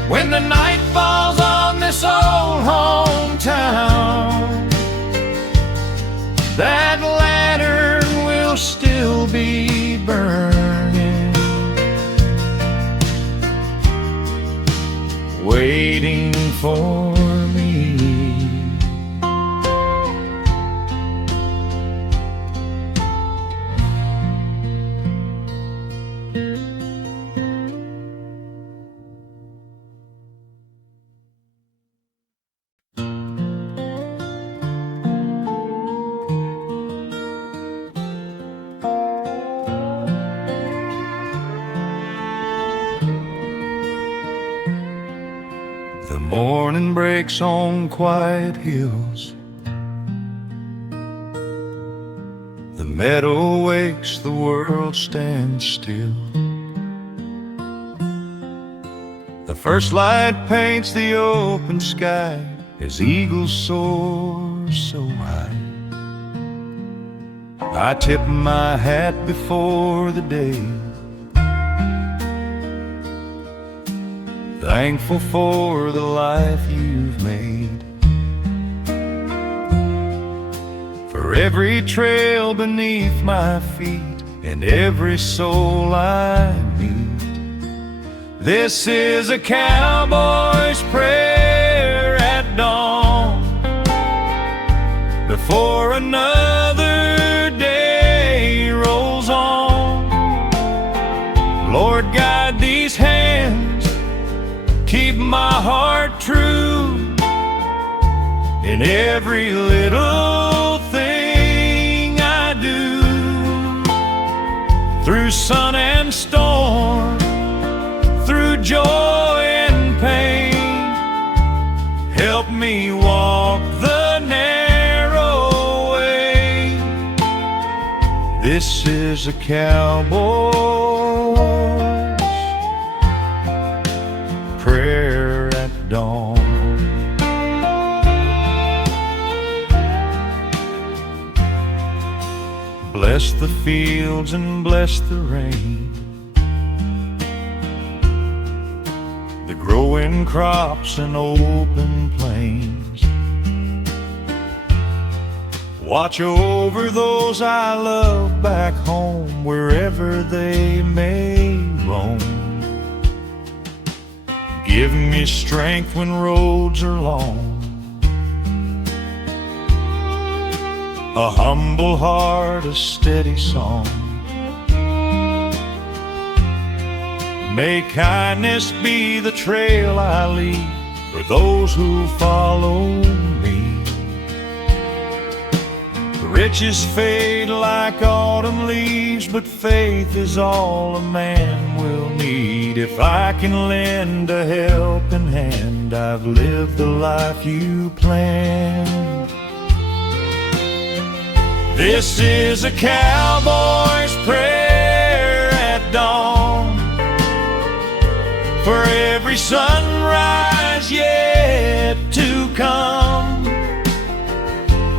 When the night falls on this old hometown, that lantern will still be burning, waiting for me. The morning breaks on quiet hills, the meadow wakes, the world stands still. The first light paints the open sky as eagles soar so high. I tip my hat before the day, thankful for the life you've made, for every trail beneath my feet and every soul I meet. This is a cowboy's prayer at dawn, before another day rolls on. Lord, guide these hands, keep my heart true in every little thing I do. Through sun and storm, through joy and pain, help me walk the narrow way. This is a cowboy's prayer at dawn. Bless the fields and bless the rain, the growing crops and open plains. Watch over those I love back home, wherever they may roam. Give me strength when roads are long, a humble heart, a steady song. May kindness be the trail I lead for those who follow me. Riches fade like autumn leaves, but faith is all a man will need. If I can lend a helping hand, I've lived the life you planned. This is a cowboy's prayer at dawn, for every sunrise yet to come.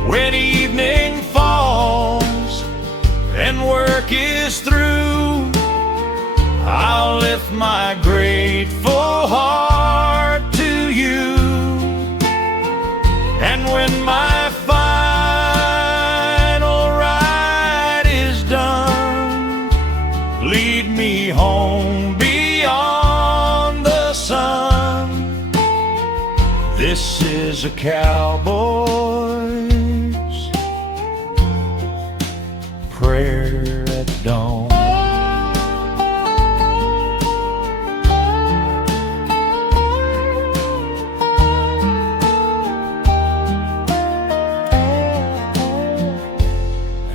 When evening falls and work is through, I'll lift my grateful heart to you. And when my final ride is done, lead me home beyond the sun. This is a cowboy's prayer at dawn.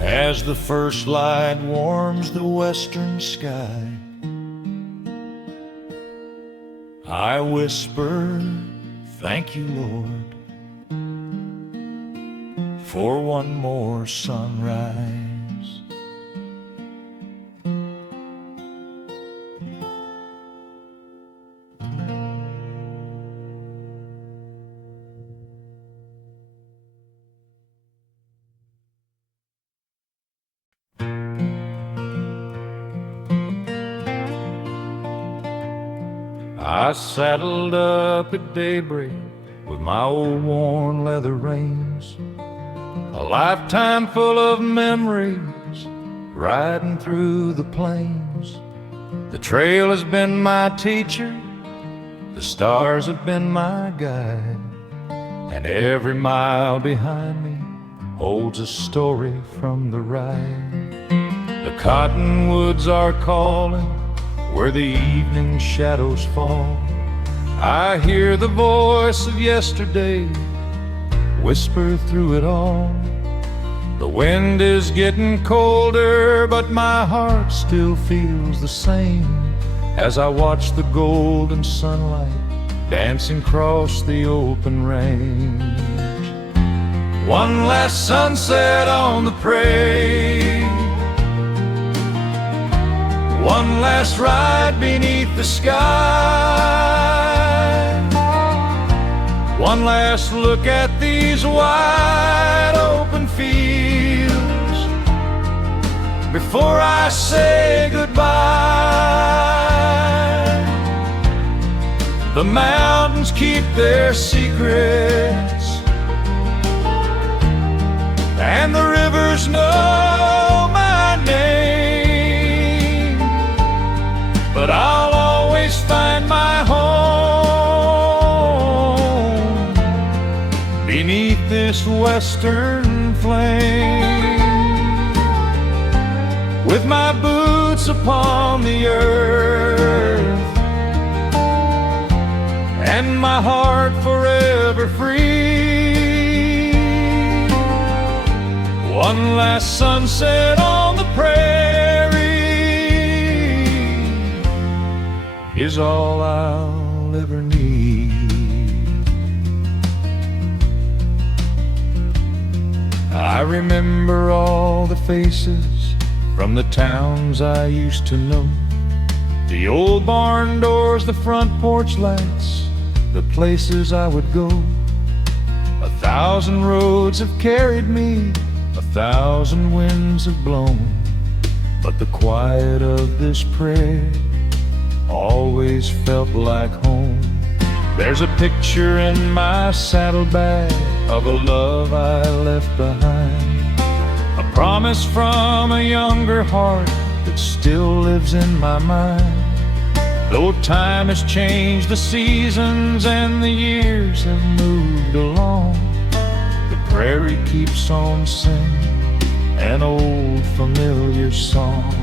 As the first light warms the western sky, I whisper, thank you, Lord, for one more sunrise. I saddled up at daybreak with my old worn leather reins, a lifetime full of memories riding through the plains. The trail has been my teacher, the stars have been my guide, and every mile behind me holds a story from the ride. The cottonwoods are calling where the evening shadows fall. I hear the voice of yesterday whisper through it all. The wind is getting colder, but my heart still feels the same as I watch the golden sunlight dancing across the open range. One last sunset on the prairie, one last ride beneath the sky, one last look at these wide open fields before I say goodbye. The mountains keep their secrets, and the rivers know my name, but I'll always find my home beneath this western flame. With my boots upon the earth and my heart forever free, one last sunset on the prairie is all I'll ever need. I remember all the faces from the towns I used to know, the old barn doors, the front porch lights, the places I would go. 1,000 roads have carried me, 1,000 winds have blown, but the quiet of this prayer always felt like home. There's a picture in my saddlebag of a love I left behind, a promise from a younger heart that still lives in my mind. Though time has changed the seasons and the years have moved along, the prairie keeps on singing an old familiar song.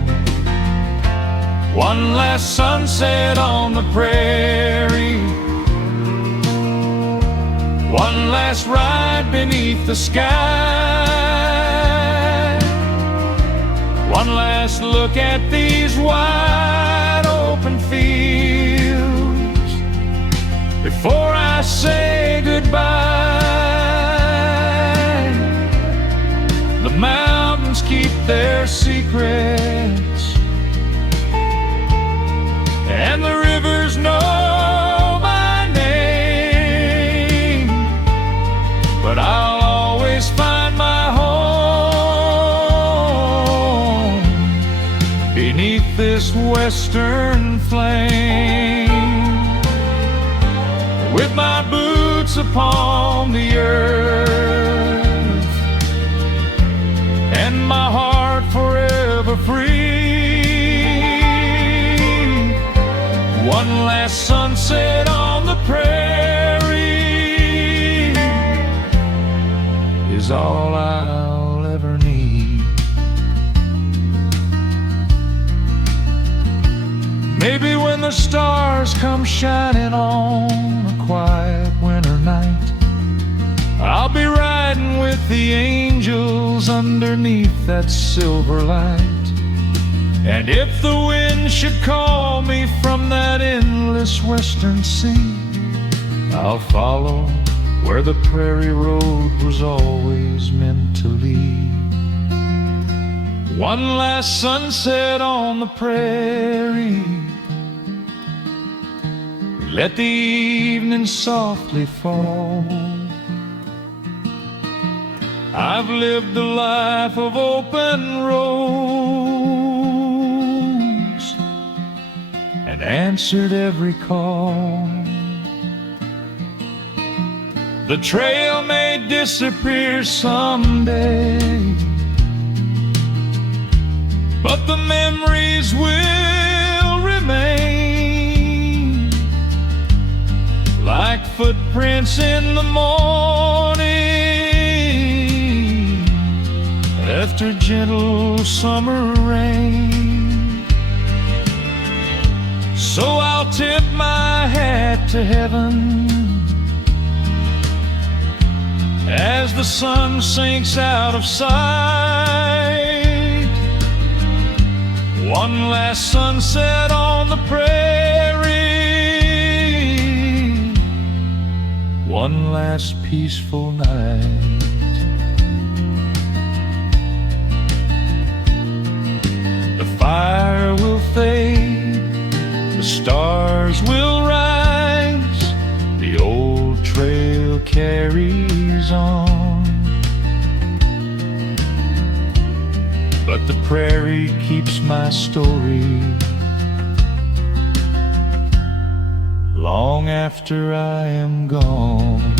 One last sunset on the prairie, one last ride beneath the sky, one last look at these wide open fields before I say goodbye. The mountains keep their secrets, and the rivers know my name, but I'll always find my home beneath this western flame, with my boots upon the earth and my heart forever free. One last sunset on the prairie is all I'll ever need. Maybe when the stars come shining on a quiet winter night, I'll be riding with the angels underneath that silver light. And if the wind should call me from that endless western sea, I'll follow where the prairie road was always meant to lead. One last sunset on the prairie, let the evening softly fall. I've lived a life of open roads and answered every call. The trail may disappear someday, but the memories will remain like footprints in the morning after gentle summer rain. So I'll tip my hat to heaven as the sun sinks out of sight. One last sunset on the prairie, one last peaceful night. The fire will fade, the stars will rise, the old trail carries on, but the prairie keeps my story long after I am gone.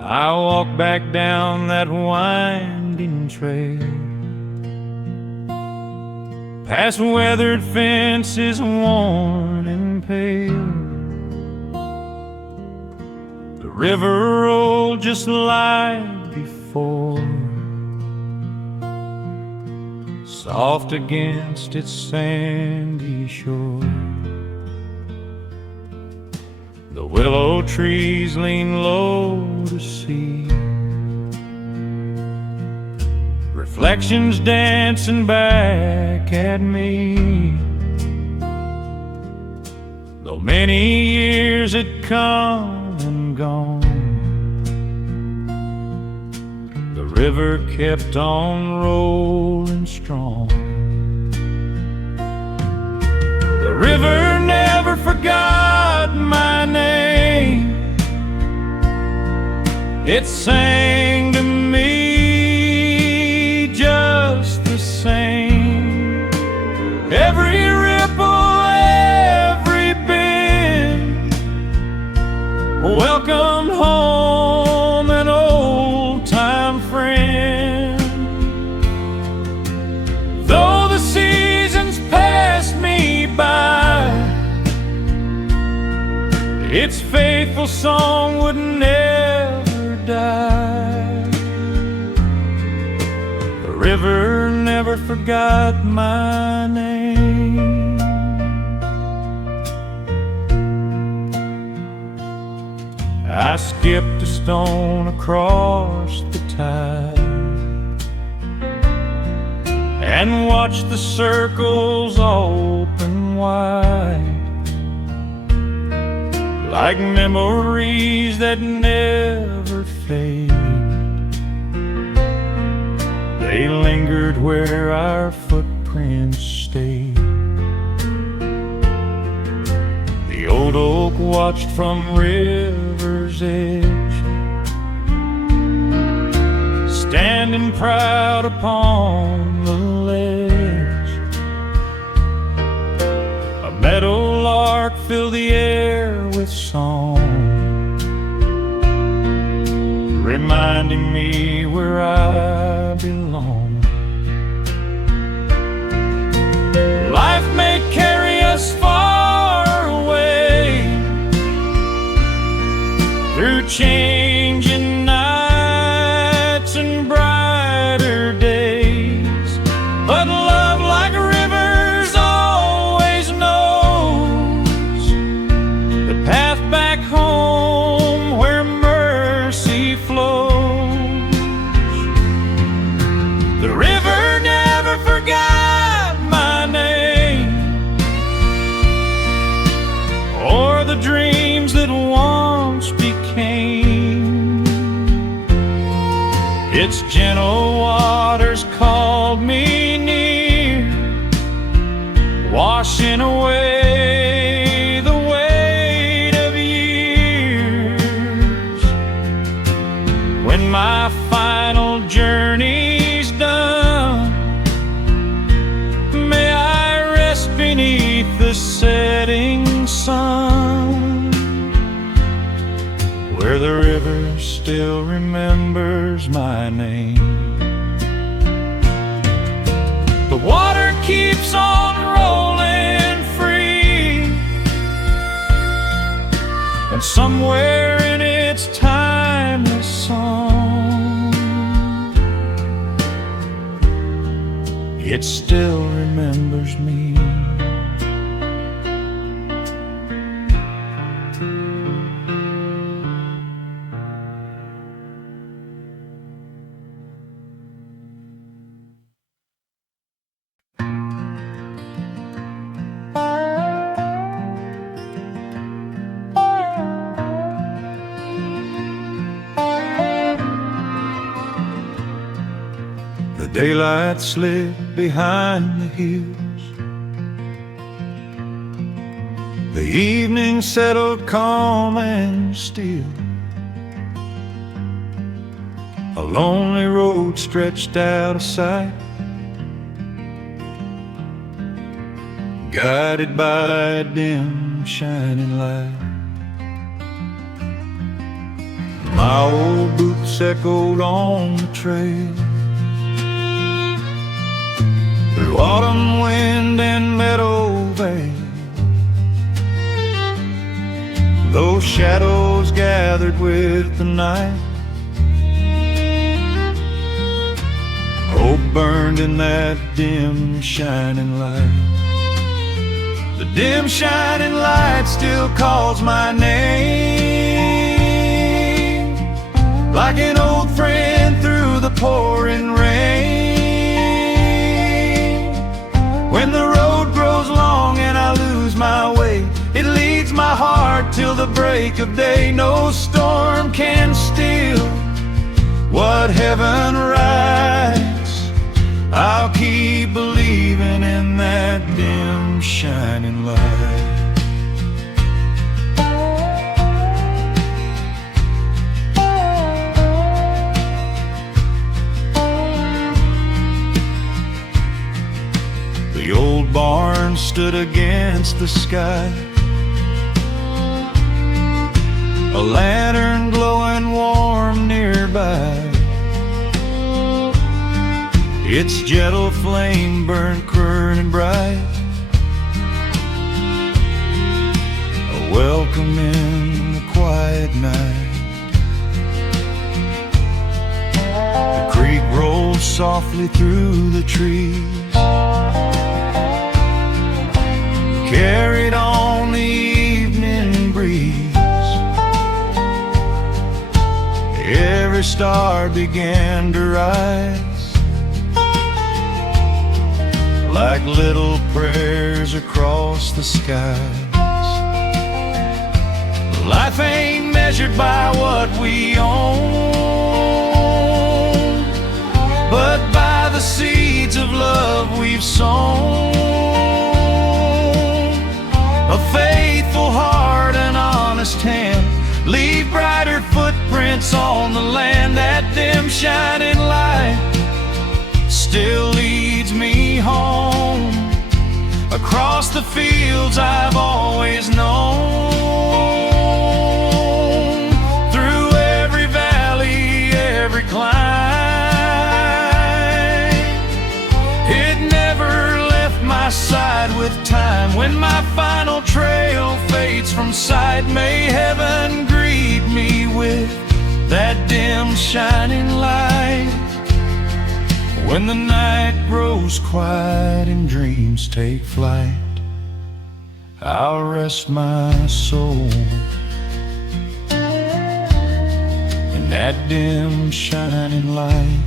I walk back down that winding trail, past weathered fences worn and pale, river rolled just like before, soft against its sandy shore. The willow trees lean low to see, reflections dancing back at me. Though many years had come and gone, the river kept on rolling strong. The river never forgot my name. It sang to me just the same. Every ripple, every bend welcomed home an old-time friend. Though the seasons passed me by, its faithful song would never die. The river never forgot my name. I skipped a stone across the tide and watched the circles open wide, like memories that never fade. They lingered where our footprints stayed. The old oak watched from river's edge, standing proud upon the ledge. A meadowlark filled the air with song, reminding me where I belong. Life may carry us far away through changing nights and brighter days, but love like rivers always knows the path back home where mercy flows. The river never forgot my name or the dreams that once became. Its gentle waters called me near, washing away the weight of years. When my final journey's done, may I rest beneath the setting sun, where the river still remembers my name. The water keeps on rolling free, and somewhere in its timeless song, it still remembers me. The daylight slipped behind the hills, the evening settled calm and still. A lonely road stretched out of sight, guided by a dim shining light. My old boots echoed on the trail, through autumn wind and meadow vale. Those shadows gathered with the night. Hope burned in that dim shining light. The dim shining light still calls my name, like an old friend through the pouring rain. When the road grows long and I lose my way, it leads my heart till the break of day. No storm can steal what heaven writes. I'll keep believing in that dim shining light. The old barn stood against the sky, a lantern glowing warm nearby. Its gentle flame burned burning bright, a welcome in the quiet night. The creek rolled softly through the trees, carried on the evening breeze. Every star began to rise, like little prayers across the skies. Life ain't measured by what we own, but by the seeds of love we've sown. A faithful heart, an honest hand, leave brighter footprints on the land. That dim shining light still leads me home, across the fields I've always known, through every valley, every climb. It never left my side with time. When my final trail fades from sight, may heaven greet me with that dim shining light. When the night grows quiet and dreams take flight, I'll rest my soul in that dim shining light.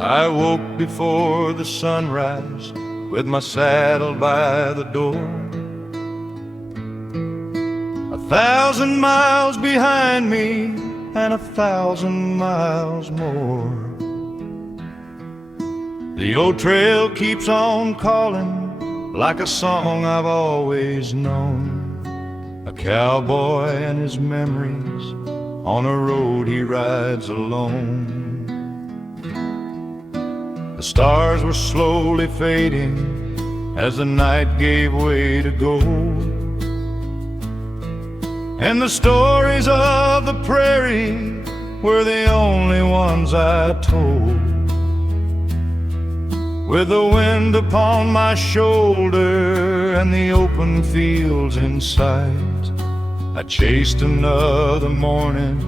I woke before the sunrise with my saddle by the door. 1,000 miles behind me and 1,000 miles more. The old trail keeps on calling like a song I've always known. A cowboy and his memories on a road he rides alone. The stars were slowly fading as the night gave way to gold, and the stories of the prairie were the only ones I told. With the wind upon my shoulder and the open fields in sight, I chased another morning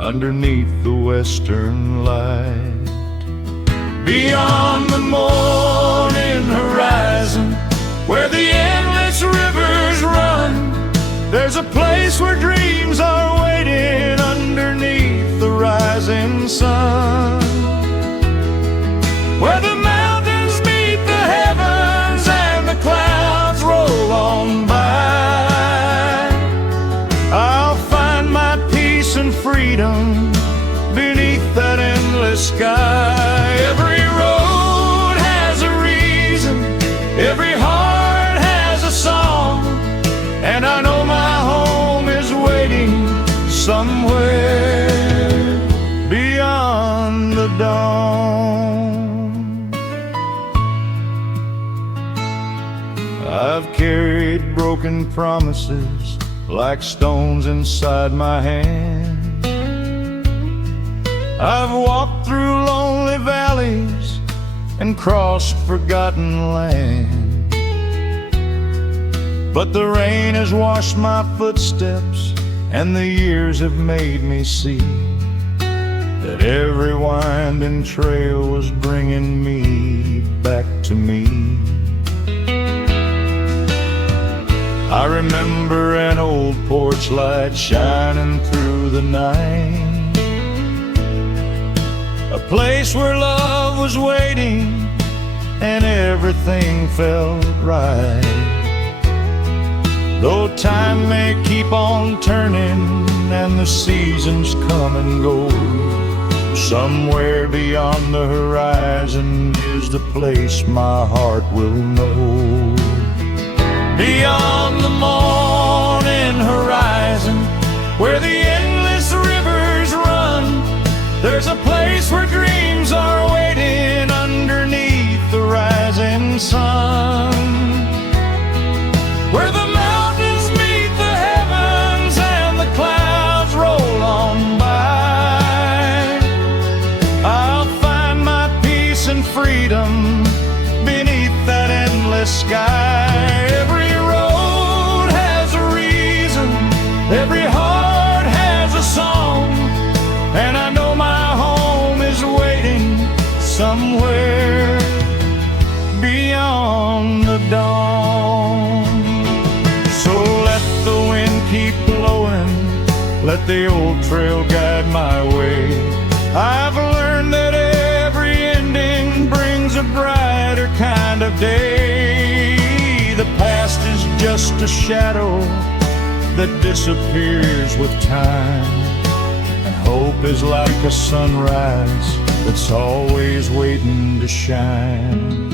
underneath the western light. Beyond the morning horizon, where the endless rivers run, there's a place where dreams are waiting underneath the rising sun, where the mountains meet the heavens and the clouds roll on by. I'll find my peace and freedom beneath that endless sky. Every road has a reason, every heart has a song, and I know my home is waiting somewhere beyond the dawn. I've carried broken promises like stones inside my hand. I've walked through lonely valleys and crossed forgotten land, but the rain has washed my footsteps and the years have made me see that every winding trail was bringing me back to me. I remember an old porch light shining through the night, a place where love was waiting and everything felt right. Though time may keep on turning and the seasons come and go, somewhere beyond the horizon is the place my heart will know. Beyond the morning horizon, where the endless rivers run, there's a place where dreams are waiting underneath the rising sun, where the mountains meet the heavens and the clouds roll on by. I'll find my peace and freedom beneath that endless sky. Every road has a reason, every heart has a song, and I know my home is waiting somewhere beyond the dawn. So let the wind keep blowing, let the old trail guide my way. I've learned that every ending brings a brighter kind of day. The past is just a shadow that disappears with time, and hope is like a sunrise that's always waiting to shine.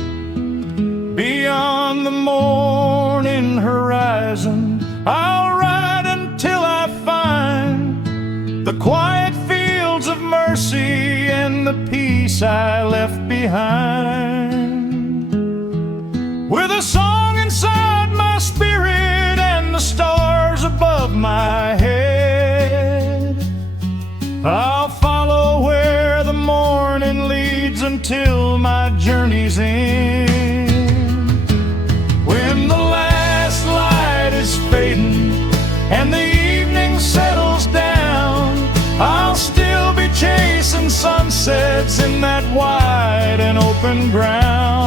Beyond the morning horizon, I'll ride until I find the quiet fields of mercy and the peace I left behind, with a song inside my spirit and the stars above my head. I'll follow where the morning leads until my journey's end. When the last light is fading and the evening settles down, I'll still be chasing sunsets in that wide and open ground.